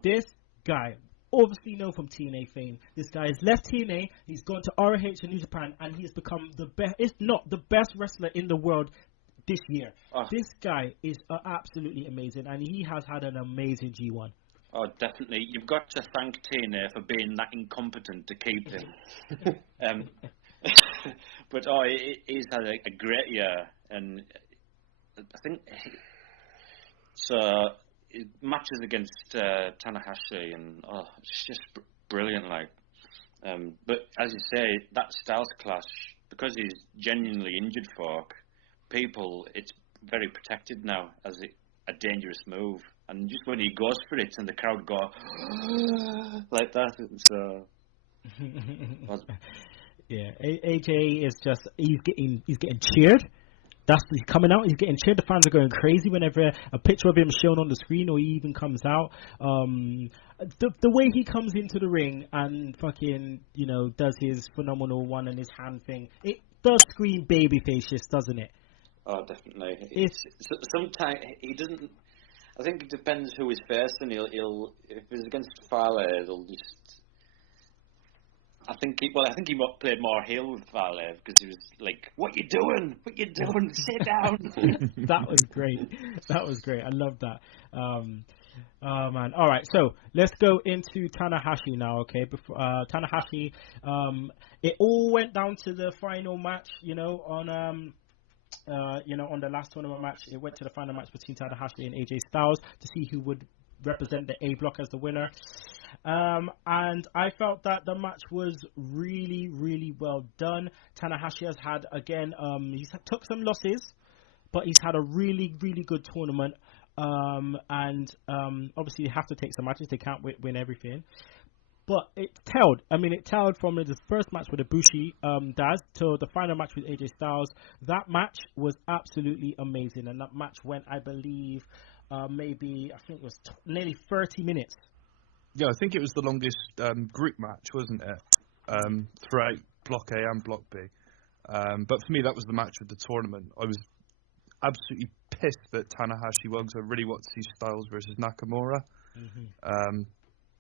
This guy, obviously known from TNA fame. This guy has left TNA. He's gone to ROH in New Japan, and he has become the best, if not the best wrestler in the world this year. This guy is absolutely amazing, and he has had an amazing G1. Oh, definitely. You've got to thank TNA for being that incompetent to keep him. But he's had a great year, and I think it matches against Tanahashi, and it's just brilliant. But as you say, that Styles Clash, because he's genuinely injured folk, it's very protected now as a dangerous move. And just when he goes for it, and the crowd go like that, so yeah, AJ is just he's getting cheered. He's coming out. He's getting cheered. The fans are going crazy whenever a picture of him is shown on the screen, or he even comes out. The way he comes into the ring and fucking does his phenomenal one and his hand thing, it does scream babyface, doesn't it? Oh, definitely. Sometimes he doesn't. I think it depends who he's facing. He'll if it's against Fale, he'll just. I think he played more heel with Fale because he was like, "What you doing? What you doing? Sit down." That was great. I love that. Oh man! All right, so let's go into Tanahashi now. Okay, before Tanahashi, it all went down to the final match. On the last tournament match, it went to the final match between Tanahashi and AJ Styles to see who would represent the A block as the winner. And I felt that the match was really, really well done. Tanahashi has had, again, he's took some losses, but he's had a really, really good tournament. Obviously, they have to take some matches. They can't win everything. But it tailed from the first match with Ibushi Daz to the final match with AJ Styles. That match was absolutely amazing. And that match went, I believe, I think it was nearly 30 minutes. Yeah, I think it was the longest group match, wasn't it? Throughout Block A and Block B. But for me, that was the match of the tournament. I was absolutely pissed that Tanahashi won, because I really want to see Styles versus Nakamura. Mm-hmm.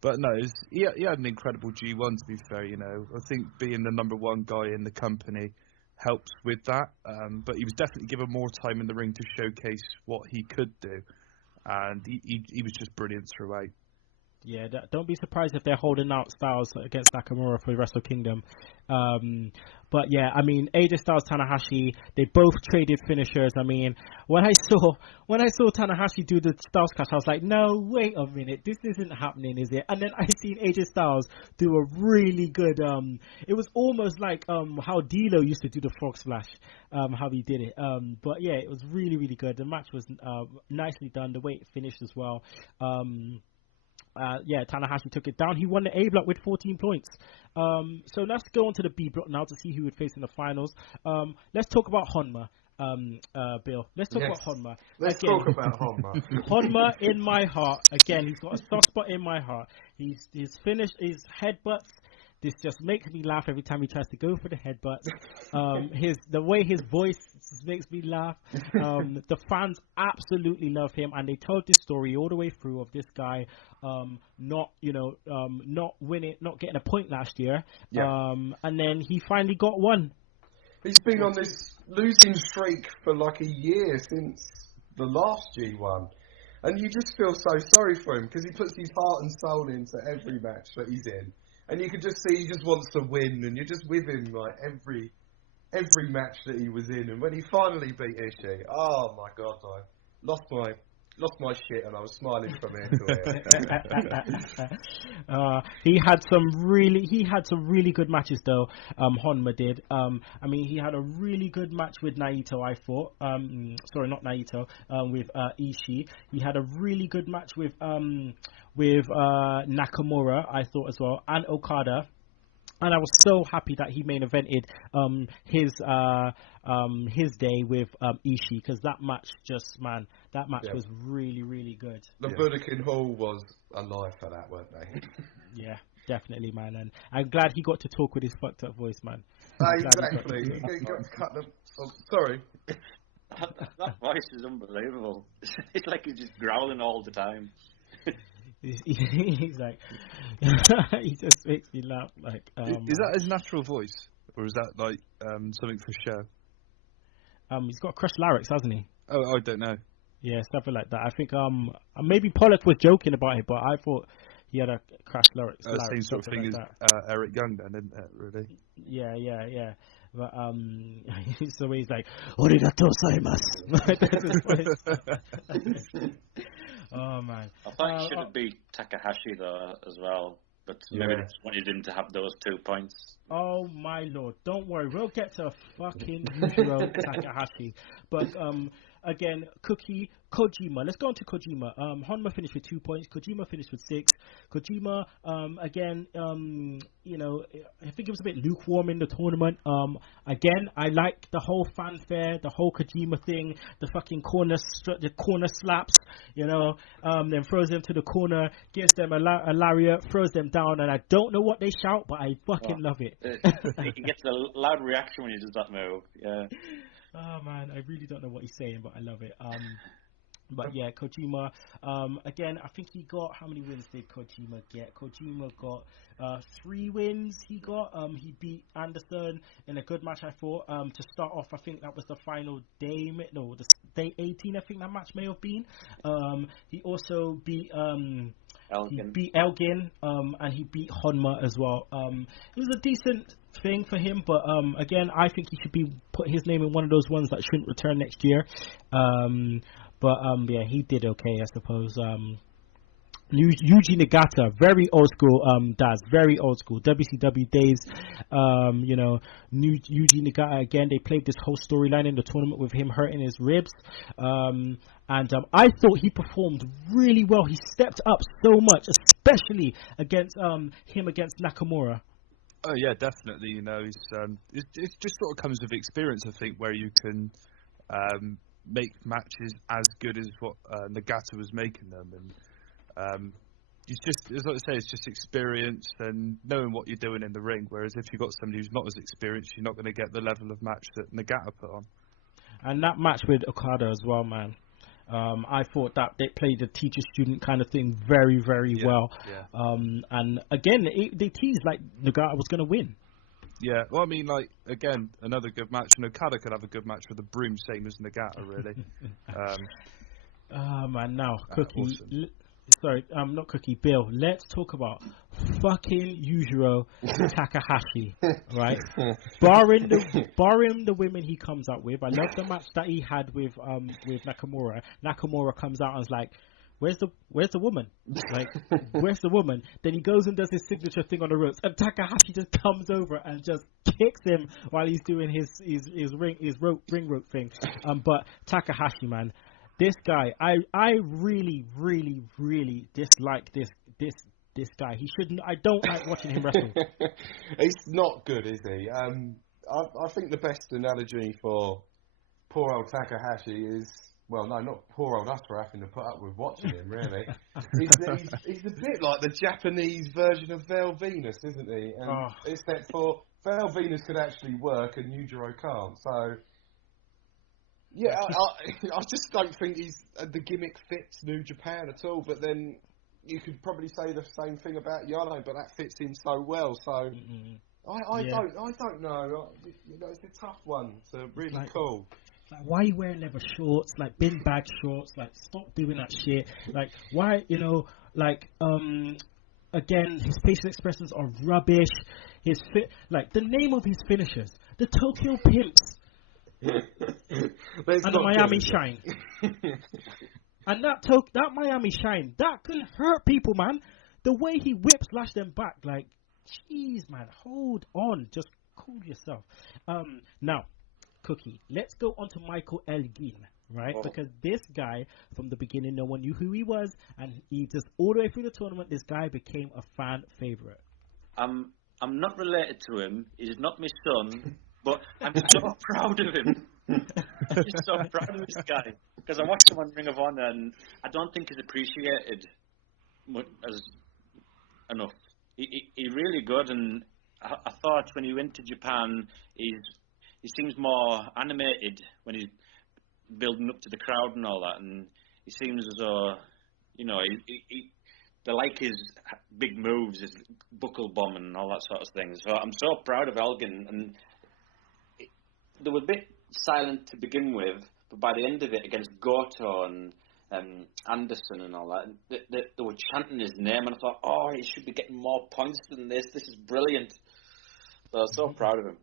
But no, he had an incredible G1, to be fair. I think being the number one guy in the company helps with that. But he was definitely given more time in the ring to showcase what he could do. And he was just brilliant throughout. Yeah, don't be surprised if they're holding out Styles against Nakamura for Wrestle Kingdom. But yeah, I mean, AJ Styles, Tanahashi, they both traded finishers. I mean, when I saw Tanahashi do the Styles clash, I was like, no, wait a minute, this isn't happening, is it? And then I seen AJ Styles do a really good. It was almost like how D'Lo used to do the frog splash, how he did it. But yeah, it was really, really good. The match was nicely done. The way it finished as well. Yeah, Tanahashi took it down. He won the A block with 14 points. So let's go on to the B block now to see who would face in the finals. Let's talk about Honma, Bill. Let's talk about Honma. Let's talk about Honma. Honma in my heart. Again, he's got a soft spot in my heart. He's finished his headbutts. This just makes me laugh every time he tries to go for the headbutt. The way his voice just makes me laugh. The fans absolutely love him, and they told this story all the way through of this guy not winning, not getting a point last year. Yeah. And then he finally got one. He's been on this losing streak for like a year since the last G1. And you just feel so sorry for him because he puts his heart and soul into every match that he's in. And you can just see he just wants to win, and you're just with him like every match that he was in. And when he finally beat Ishii, oh my God, I lost my shit, and I was smiling from ear to ear. He had some really good matches though. Honma did. I mean, he had a really good match with Naito. I thought. Sorry, not Naito. With Ishii. He had a really good match with Nakamura, I thought as well, and Okada. And I was so happy that he main evented his day with Ishii, because that match was really, really good. The Budokan Hall was alive for that, weren't they? Yeah, definitely, man. And I'm glad he got to talk with his fucked up voice, man. Exactly. He got to cut them. Oh, sorry. That voice is unbelievable. It's like he's just growling all the time. He's like, he just makes me laugh. Like, is that his natural voice, or is that like something for show? He's got crushed larynx, hasn't he? Oh, I don't know. Yeah, something like that. I think maybe Pollock was joking about it, but I thought he had a crushed larynx. Same sort of thing as Eric Young, then, isn't it? Really? Yeah. But so he's like, "Arigatou gozaimasu." Oh man! I thought he should have beat Takahashi though as well, but maybe they just wanted him to have those 2 points. Oh my lord! Don't worry, we'll get to fucking Yujiro Takahashi. But again, Kojima. Let's go on to Kojima. Honma finished with 2 points. Kojima finished with 6. Kojima, again, I think it was a bit lukewarm in the tournament. Again, I like the whole fanfare, the whole Kojima thing, the fucking corner slaps, then throws them to the corner, gives them a lariat, throws them down, and I don't know what they shout, but I fucking love it. He gets a loud reaction when he does that move. Yeah. Oh man, I really don't know what he's saying, but I love it. But yeah, Kojima, again, I think he got, how many wins did Kojima get? Kojima got 3 wins. He beat Anderson in a good match, I thought. To start off, I think that was the final day, the day 18, I think that match may have been. He also beat Elgin. He beat Elgin, and he beat Honma as well. It was a decent thing for him, but again, I think he should put his name in one of those ones that shouldn't return next year. But yeah, he did okay, I suppose. Yuji Nagata, very old school, very old school. WCW days, Yuji Nagata, again, they played this whole storyline in the tournament with him hurting his ribs. And I thought he performed really well. He stepped up so much, especially against Nakamura. Oh yeah, definitely. It just sort of comes with experience, I think, where you can make matches as good as what Nagata was making them, and it's just, as I say, it's just experience and knowing what you're doing in the ring. Whereas if you've got somebody who's not as experienced, you're not going to get the level of match that Nagata put on. And that match with Okada as well, man. I thought that they played the teacher-student kind of thing very, very well. Yeah. And again, they teased like Nagata was going to win. Yeah, well, I mean, like, again, another good match. And Okada could have a good match with a broom, same as Nagata, really. Man, now, Cookie, awesome. sorry, not Cookie, Bill. Let's talk about fucking Yujiro Takahashi, right? barring the women he comes up with. I love the match that he had with Nakamura. Nakamura comes out and is like, Where's the woman? Like, where's the woman? Then he goes and does his signature thing on the ropes, and Takahashi just comes over and just kicks him while he's doing his ring rope thing. But Takahashi, man, this guy, I really dislike this guy. He shouldn't. I don't like watching him wrestle. He's not good, is he? I think the best analogy for poor old Takahashi is. Well, no, not poor old us for having to put up with watching him, really. he's a bit like the Japanese version of Val Venus, isn't he? And except for Val Venus could actually work and Yujiro can't. So, yeah, I just don't think the gimmick fits New Japan at all. But then you could probably say the same thing about Yano, but that fits in so well. So I don't know. You know, it's a tough one to really call. Like, why are you wearing leather shorts, like bin bag shorts? Like, stop doing that shit. Like, why, you know, like, again, his facial expressions are rubbish. His like, the name of his finishers, the Tokyo Pimps, and the Miami Shine. And that Miami Shine, that can hurt people, man. The way he whips lash them back, like, jeez, man, hold on. Just cool yourself. Now, Cookie, let's go on to Michael Elgin, right? Because this guy, from the beginning, no one knew who he was, and he just all the way through the tournament, this guy became a fan favorite. I'm not related to him. He's not my son, but I'm so proud of him. I'm just so proud of this guy because I watched him on Ring of Honor, and I don't think he's appreciated as enough. He's really good, and I thought when he went to Japan, he seems more animated when he's building up to the crowd and all that, and he seems as though, you know, they like his big moves, his buckle bomb and all that sort of thing. So I'm so proud of Elgin, and they were a bit silent to begin with, but by the end of it, against Goto and Anderson and all that, they were chanting his name, and I thought, oh, he should be getting more points than this. This is brilliant. So I'm so proud of him.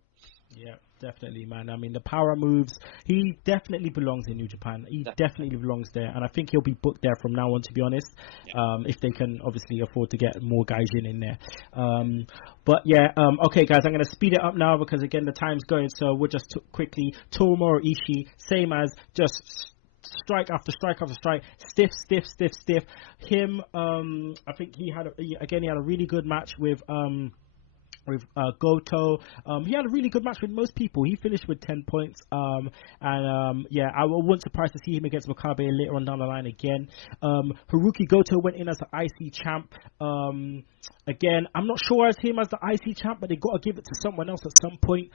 Yeah, definitely, man. I mean, the power moves, he definitely belongs in New Japan. He definitely belongs there, and I think he'll be booked there from now on, to be honest, if they can obviously afford to get more guys in there. But yeah, okay, guys, I'm going to speed it up now because, again, the time's going, so we'll just quickly. Tomohiro Ishii, same as just strike after strike after strike, stiff. Him, I think he had a really good match with Goto. He had a really good match with most people. He finished with 10 points. I wasn't surprised to see him against Makabe later on down the line again. Haruki Goto went in as the IC champ. Again, I'm not sure as him as the IC champ, but they got to give it to someone else at some point.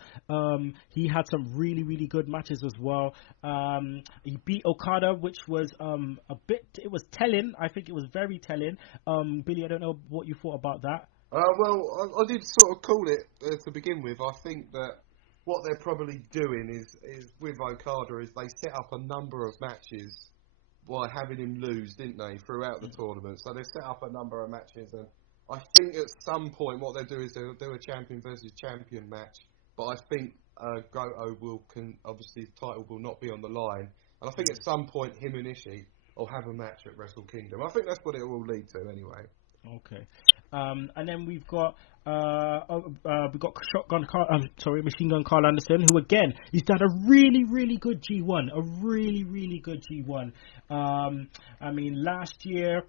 He had some really, really good matches as well. He beat Okada, which was it was telling. I think it was very telling. Billy, I don't know what you thought about that. Well, I did sort of call it to begin with. I think that what they're probably doing is with Okada is they set up a number of matches by having him lose, didn't they, throughout the tournament. So they set up a number of matches, and I think at some point what they'll do is they'll do a champion versus champion match. But I think Goto obviously the title will not be on the line, and I think at some point him and Ishii will have a match at Wrestle Kingdom. I think that's what it will lead to anyway. Okay. And then we've got Machine Gun Carl Anderson, who again he's done a really, really good G1, I mean, last year,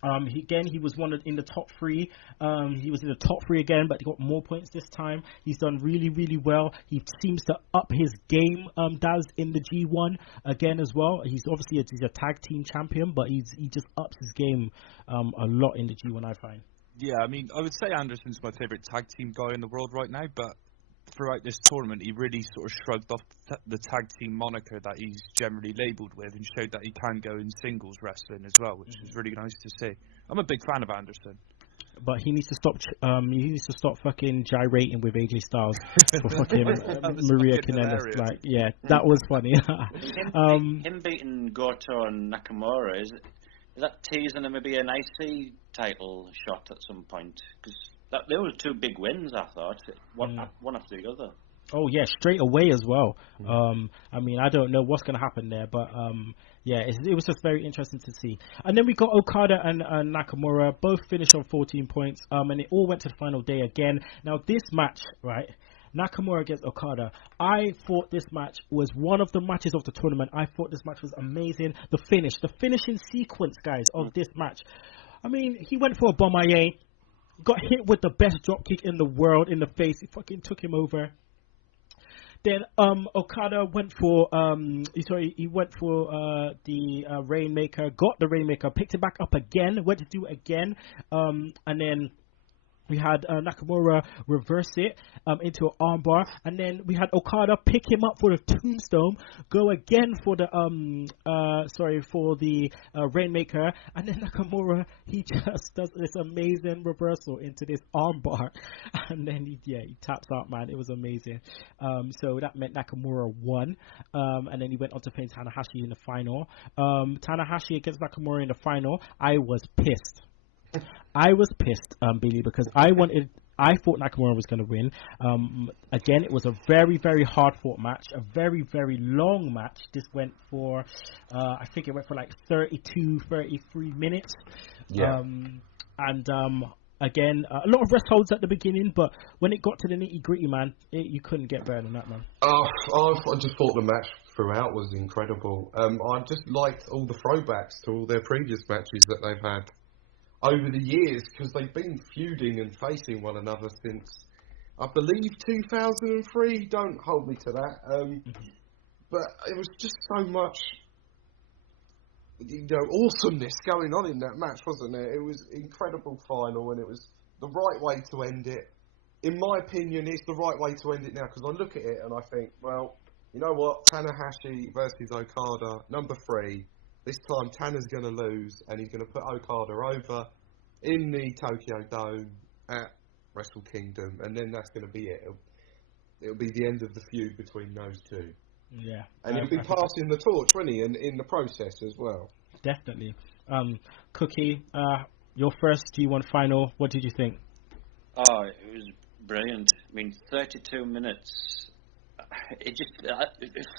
he was in the top three. He was in the top three again, but he got more points this time. He's done really, really well. He seems to up his game, Daz, in the G1 again as well. He's obviously he's a tag team champion, but he just ups his game a lot in the G1, I find. Yeah, I mean, I would say Anderson's my favourite tag team guy in the world right now, but throughout this tournament, he really sort of shrugged off the tag team moniker that he's generally labelled with and showed that he can go in singles wrestling as well, which is really nice to see. I'm a big fan of Anderson. But he needs to stop. Fucking gyrating with AJ Styles for fucking Maria Kanellis. Like, yeah, that was funny. Him beating Goto and Nakamura that teasing and maybe an IC title shot at some point? Because there were 2 big wins, I thought, one after the other. Oh yeah, straight away as well. I mean, I don't know what's going to happen there, but yeah, it was just very interesting to see. And then we got Okada and Nakamura, both finished on 14 points, and it all went to the final day again. Now this match, right, Nakamura against Okada, I thought this match was one of the matches of the tournament. I thought this match was amazing. The finishing sequence, guys, of this match. I mean, he went for a Boma, got hit with the best dropkick in the world in the face. He fucking took him over. Then Okada went for he went for the Rainmaker, got the Rainmaker, picked it back up again, went to do it again, and then we had Nakamura reverse it into an armbar, and then we had Okada pick him up for the tombstone, go again for the Rainmaker, and then Nakamura, he just does this amazing reversal into this armbar, and then he taps out, man. It was amazing. So that meant Nakamura won, and then he went on to face Tanahashi in the final. Tanahashi against Nakamura in the final. I was pissed, Billy, because I thought Nakamura was going to win. Again, it was a very, very hard fought match, a very, very long match. This went for, I think it went for like 32, 33 minutes. Yeah. Again, a lot of rest holds at the beginning, but when it got to the nitty gritty, man, you couldn't get better than that, man. I just thought the match throughout was incredible. I just liked all the throwbacks to all their previous matches that they've had over the years, because they've been feuding and facing one another since, I believe, 2003. Don't hold me to that. But it was just so much, awesomeness going on in that match, wasn't it? It was an incredible final, and it was the right way to end it. In my opinion, it's the right way to end it now, because I look at it and I think, well, you know what? Tanahashi versus Okada, number 3. This time, Tana's going to lose, and he's going to put Okada over in the Tokyo Dome at Wrestle Kingdom, and then that's going to be it. It'll be the end of the feud between those 2. Yeah. And he'll be passing the torch, won't he, in the process as well. Definitely. Cookie, your first G1 final, what did you think? Oh, it was brilliant. I mean, 32 minutes. It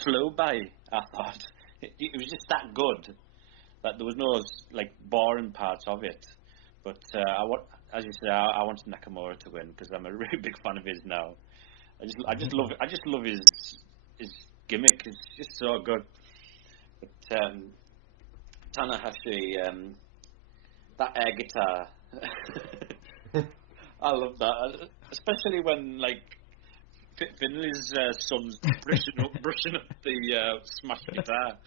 flew by, I thought. It was just that good that there was no boring parts of it. But as you said, I wanted Nakamura to win because I'm a really big fan of his now. I just love his gimmick. It's just so good. But Tanahashi, that air guitar, I love that, especially when Finley's son's brushing up the smashed guitar.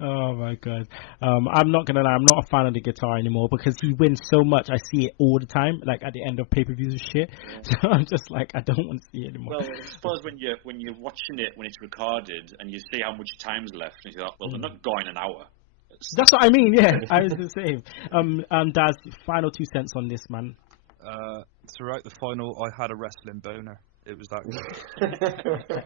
Oh my god. I'm not gonna lie, I'm not a fan of the guitar anymore because he wins so much. I see it all the time, at the end of pay-per-views and shit. Yeah. So I'm just I don't want to see it anymore. Well, I suppose when you're watching it when it's recorded and you see how much time's left, and you're like, well, they're not going an hour. That's what I mean. Yeah, I was the same. Daz, final 2 cents on this, man. Throughout the final, I had a wrestling boner. It was that good.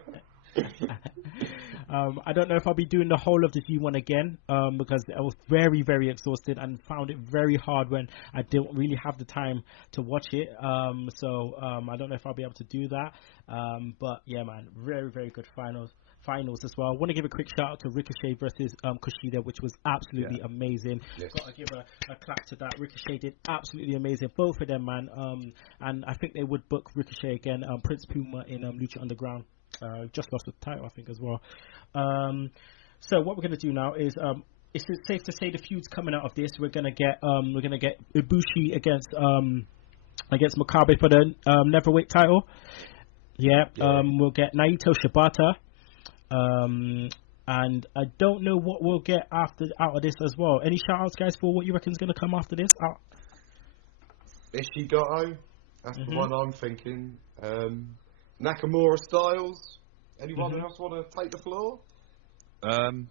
I don't know if I'll be doing the whole of the G1 again because I was very, very exhausted and found it very hard when I didn't really have the time to watch it. So I don't know if I'll be able to do that. But yeah, man, very, very good finals as well. I want to give a quick shout out to Ricochet versus Kushida, which was absolutely amazing. Yes. Got to give a clap to that. Ricochet did absolutely amazing, both of them, man. And I think they would book Ricochet again. Prince Puma in Lucha Underground. Just lost the title, I think, as well. So what we're going to do now is it's safe to say the feud's coming out of this. We're going to get Ibushi against Makabe for the neverweight title. We'll get Naito Shibata. And I don't know what we'll get out of this as well. Any shout outs, guys, for what you reckon is going to come after this? Ishigato, that's the one I'm thinking. Nakamura Styles. Anyone else want to take the floor? I'd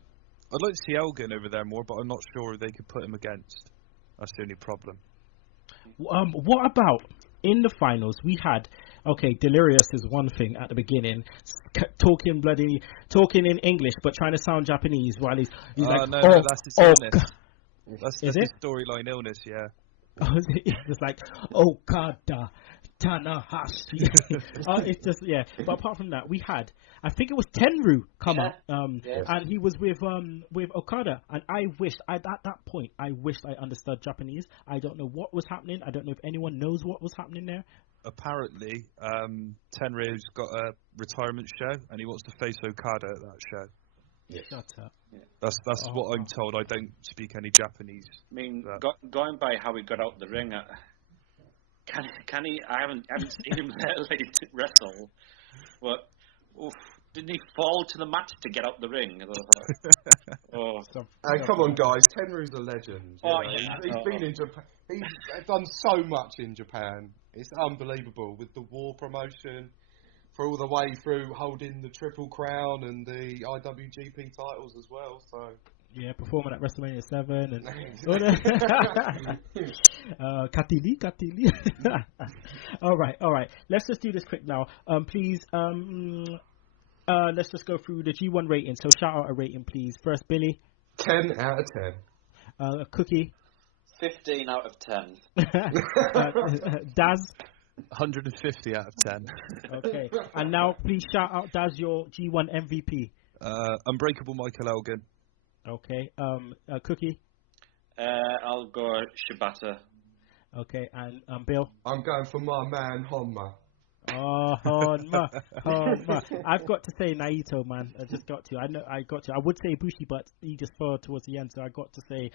like to see Elgin over there more, but I'm not sure they could put him against. That's the only problem. What about in the finals? We had Delirious is one thing at the beginning, talking in English but trying to sound Japanese while he's like, no, that's his illness. That's Is the it? storyline illness, yeah. Oh, it's like Okada Tanahashi. It's just But apart from that, we had, I think it was Tenryu come up, and he was with Okada. And I wished at that point I understood Japanese. I don't know what was happening. I don't know if anyone knows what was happening there. Apparently, Tenryu's got a retirement show, and he wants to face Okada at that show. Yes. Shut up. Yeah. That's what I'm told. I don't speak any Japanese. I mean, going by how he got out the ring, can he? I haven't seen him wrestle. But didn't he fall to the mat to get out the ring? Come on, guys! Tenryu's a legend. He's been in Japan. He's done so much in Japan. It's unbelievable with the War promotion. For all the way through holding the Triple Crown and the IWGP titles as well, so yeah, performing at WrestleMania 7 and Katili. all right. Let's just do this quick now. Please, let's just go through the G1 rating. So shout out a rating, please. First, Billy. 10 out of 10. Cookie. 15 out of 10. Daz. 150 out of 10. Okay, and now please shout out Daz your G1 MVP. Unbreakable Michael Elgin. Okay, Cookie. I'll go Shibata. Okay, and Bill. I'm going for my man Honma. Oh, Honma. I've got to say Naito, man. I just got to. I would say Ibushi, but he just fell towards the end, so I got to say.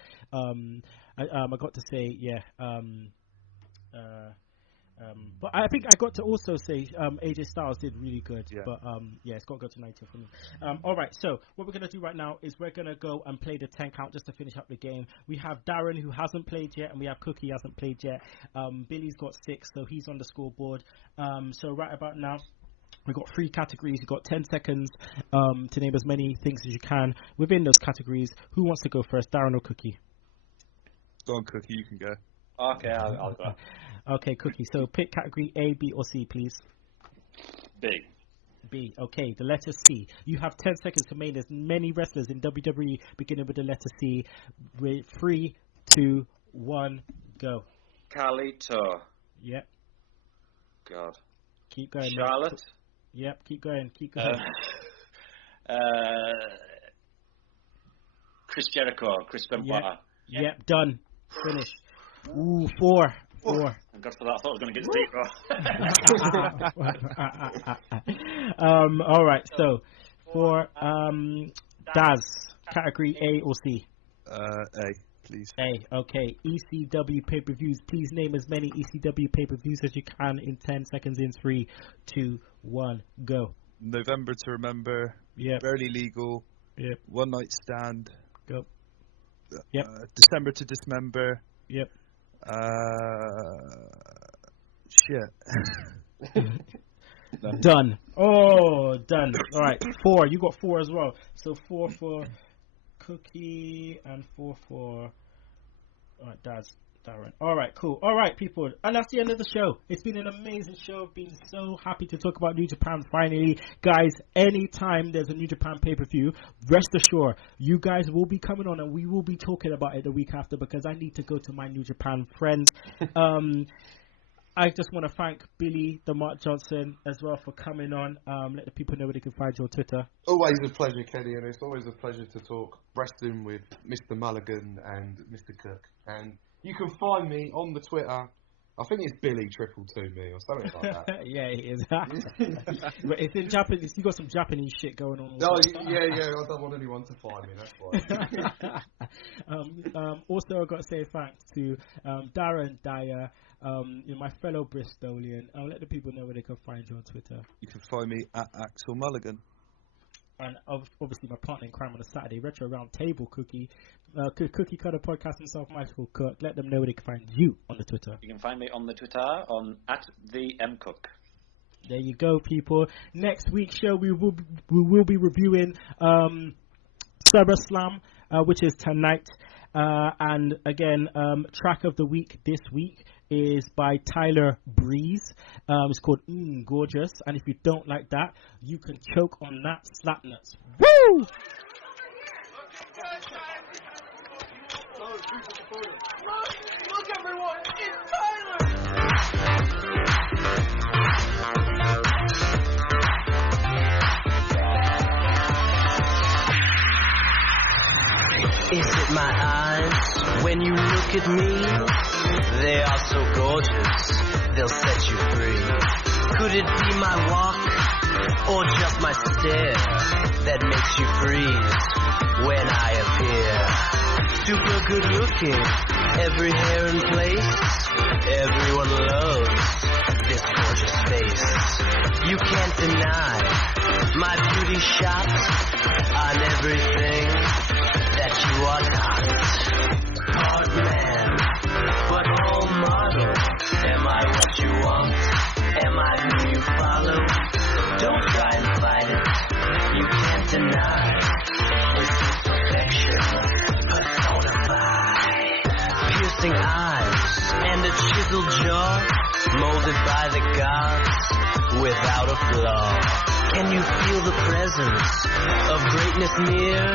But I think I got to also say AJ Styles did really good. Yeah. But it's got to go to 90 for me. All right, so what we're going to do right now is we're going to go and play the 10 count just to finish up the game. We have Darren, who hasn't played yet, and we have Cookie, who hasn't played yet. Billy's got 6, so he's on the scoreboard. So right about now, we've got 3 categories. You've got 10 seconds to name as many things as you can within those categories. Who wants to go first, Darren or Cookie? Go on, Cookie, you can go. Okay, I'll go. Okay, Cookie. So pick category A, B, or C, please. B. B. Okay, the letter C. You have 10 seconds to name as many wrestlers in WWE beginning with the letter C. With 3, 2, 1, go. Carlito. Yep. God. Keep going. Charlotte. Mate. Yep. Keep going. Chris Jericho. Chris Benoit. Yep. Done. Finish. Ooh, 4. I got for that. I thought I was going to get deep. All right. So for Daz, category A or C? A, please. A. Okay. ECW pay-per-views. Please name as many ECW pay-per-views as you can in 10 seconds. In 3, 2, 1, go. November to Remember. Yep. Barely Legal. Yep. One Night Stand. Go. Yep. December to Dismember. Yep. Shit. Done. Oh, done. All right. 4. You got 4 as well. So 4 for Cookie and 4 for. All right, Darren. All right, cool. All right, people. And that's the end of the show. It's been an amazing show. I've been so happy to talk about New Japan finally. Guys, anytime there's a New Japan pay-per-view, rest assured, you guys will be coming on and we will be talking about it the week after because I need to go to my New Japan friends. I just want to thank Billy, the Mark Johnson, as well for coming on. Let the people know where they can find you on Twitter. Always a pleasure, Kenny, and it's always a pleasure to talk wrestling with Mr. Mulligan and Mr. Cook. And you can find me on the Twitter. I think it's Billy 222 me or something like that. Yeah, it is. But it's in Japanese. You got some Japanese shit going on. Oh, yeah. I don't want anyone to find me. That's why. Also, I've got to say thanks to Darren Dyer, my fellow Bristolian. I'll let the people know where they can find you on Twitter. You can find me at Axel Mulligan. And obviously my partner in crime on a Saturday, Retro Round Table Cookie. Cookie Cutter Podcast himself, Michael Cook. Let them know where they can find you on the Twitter. You can find me on the Twitter on @TheMCook. There you go, people. Next week's show we will be reviewing Summerslam, which is tonight. And again, track of the week this week is by Tyler Breeze. It's called Gorgeous. And if you don't like that, you can choke on that slap nuts. Woo! Look, everyone, it's Tyler! Is it my eyes when you look at me? They are so gorgeous, they'll set you free. Could it be my walk or just my stare that makes you freeze when I appear? Super good looking, every hair in place. Everyone loves this gorgeous face. You can't deny my beauty shots on everything that you are not. Part man, but all model. Am I what you want? Am I who you follow? Don't try and fight it. You can't deny. This is perfection personified. Piercing eyes and a chiseled jaw, molded by the gods without a flaw. Can you feel the presence of greatness near?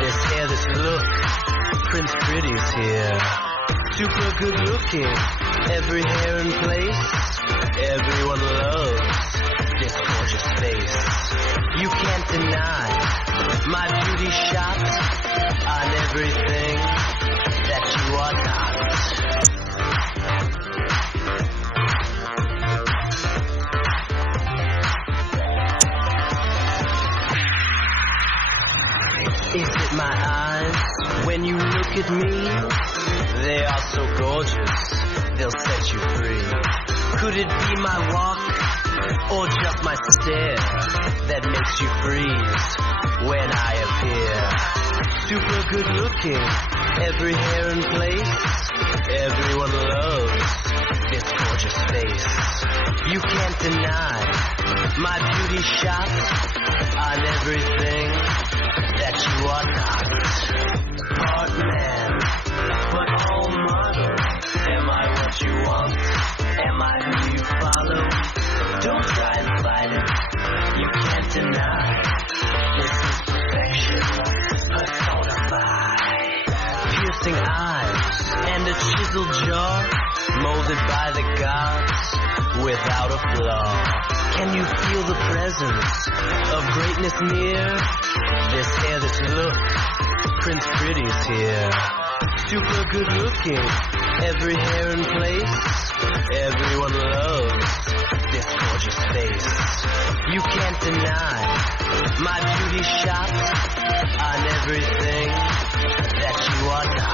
This hair, this look, Prince Pretty's here. Super good looking, every hair in place. Everyone loves this gorgeous face. You can't deny my beauty shot on everything that you are not. Is it my eyes when you look at me? They are so gorgeous, they'll set you free. Could it be my walk or just my stare that makes you freeze when I appear? Super good looking, every hair in place. Everyone loves this gorgeous face. You can't deny my beauty shot on everything that you are not. Part man, but all model. Am I what you want? Am I who you follow? Don't try and fight it. You can't deny. This is perfection personified. Piercing eyes and a chiseled jaw, molded by the gods without a flaw. Can you feel the presence of greatness near? This hair, this look, Prince Pretty's here. Super good looking, every hair in place. Everyone loves this gorgeous face. You can't deny my beauty shot on everything that you are not.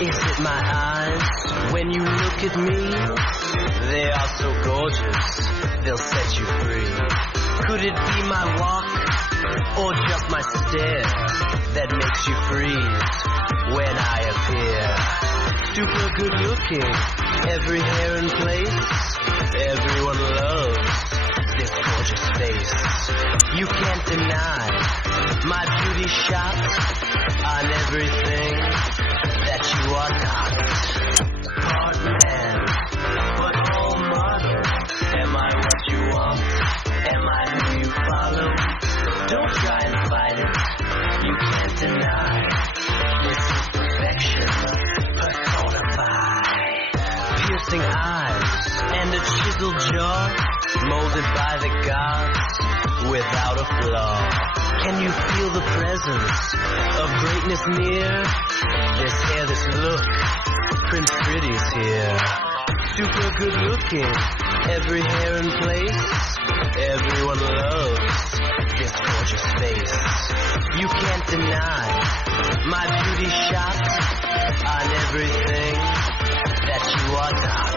Is it my eyes when you look at me? They are so gorgeous, they'll set you free. Could it be my walk or just my stare that makes you freeze when I appear? Super good looking, every hair in place. Everyone loves this gorgeous face. You can't deny my beauty shot on everything that you are not. Part man, but all model. Am I what you want? Am I who you follow? Don't try and fight it. You can't deny. This is perfection personified. Piercing eyes and a chiseled jaw, molded by the gods without a flaw. Can you feel the presence of greatness near? This hair, this look, Prince Pretty's here. Super good looking, every hair in place. Everyone loves this gorgeous face. You can't deny my beauty shot on everything that you are not.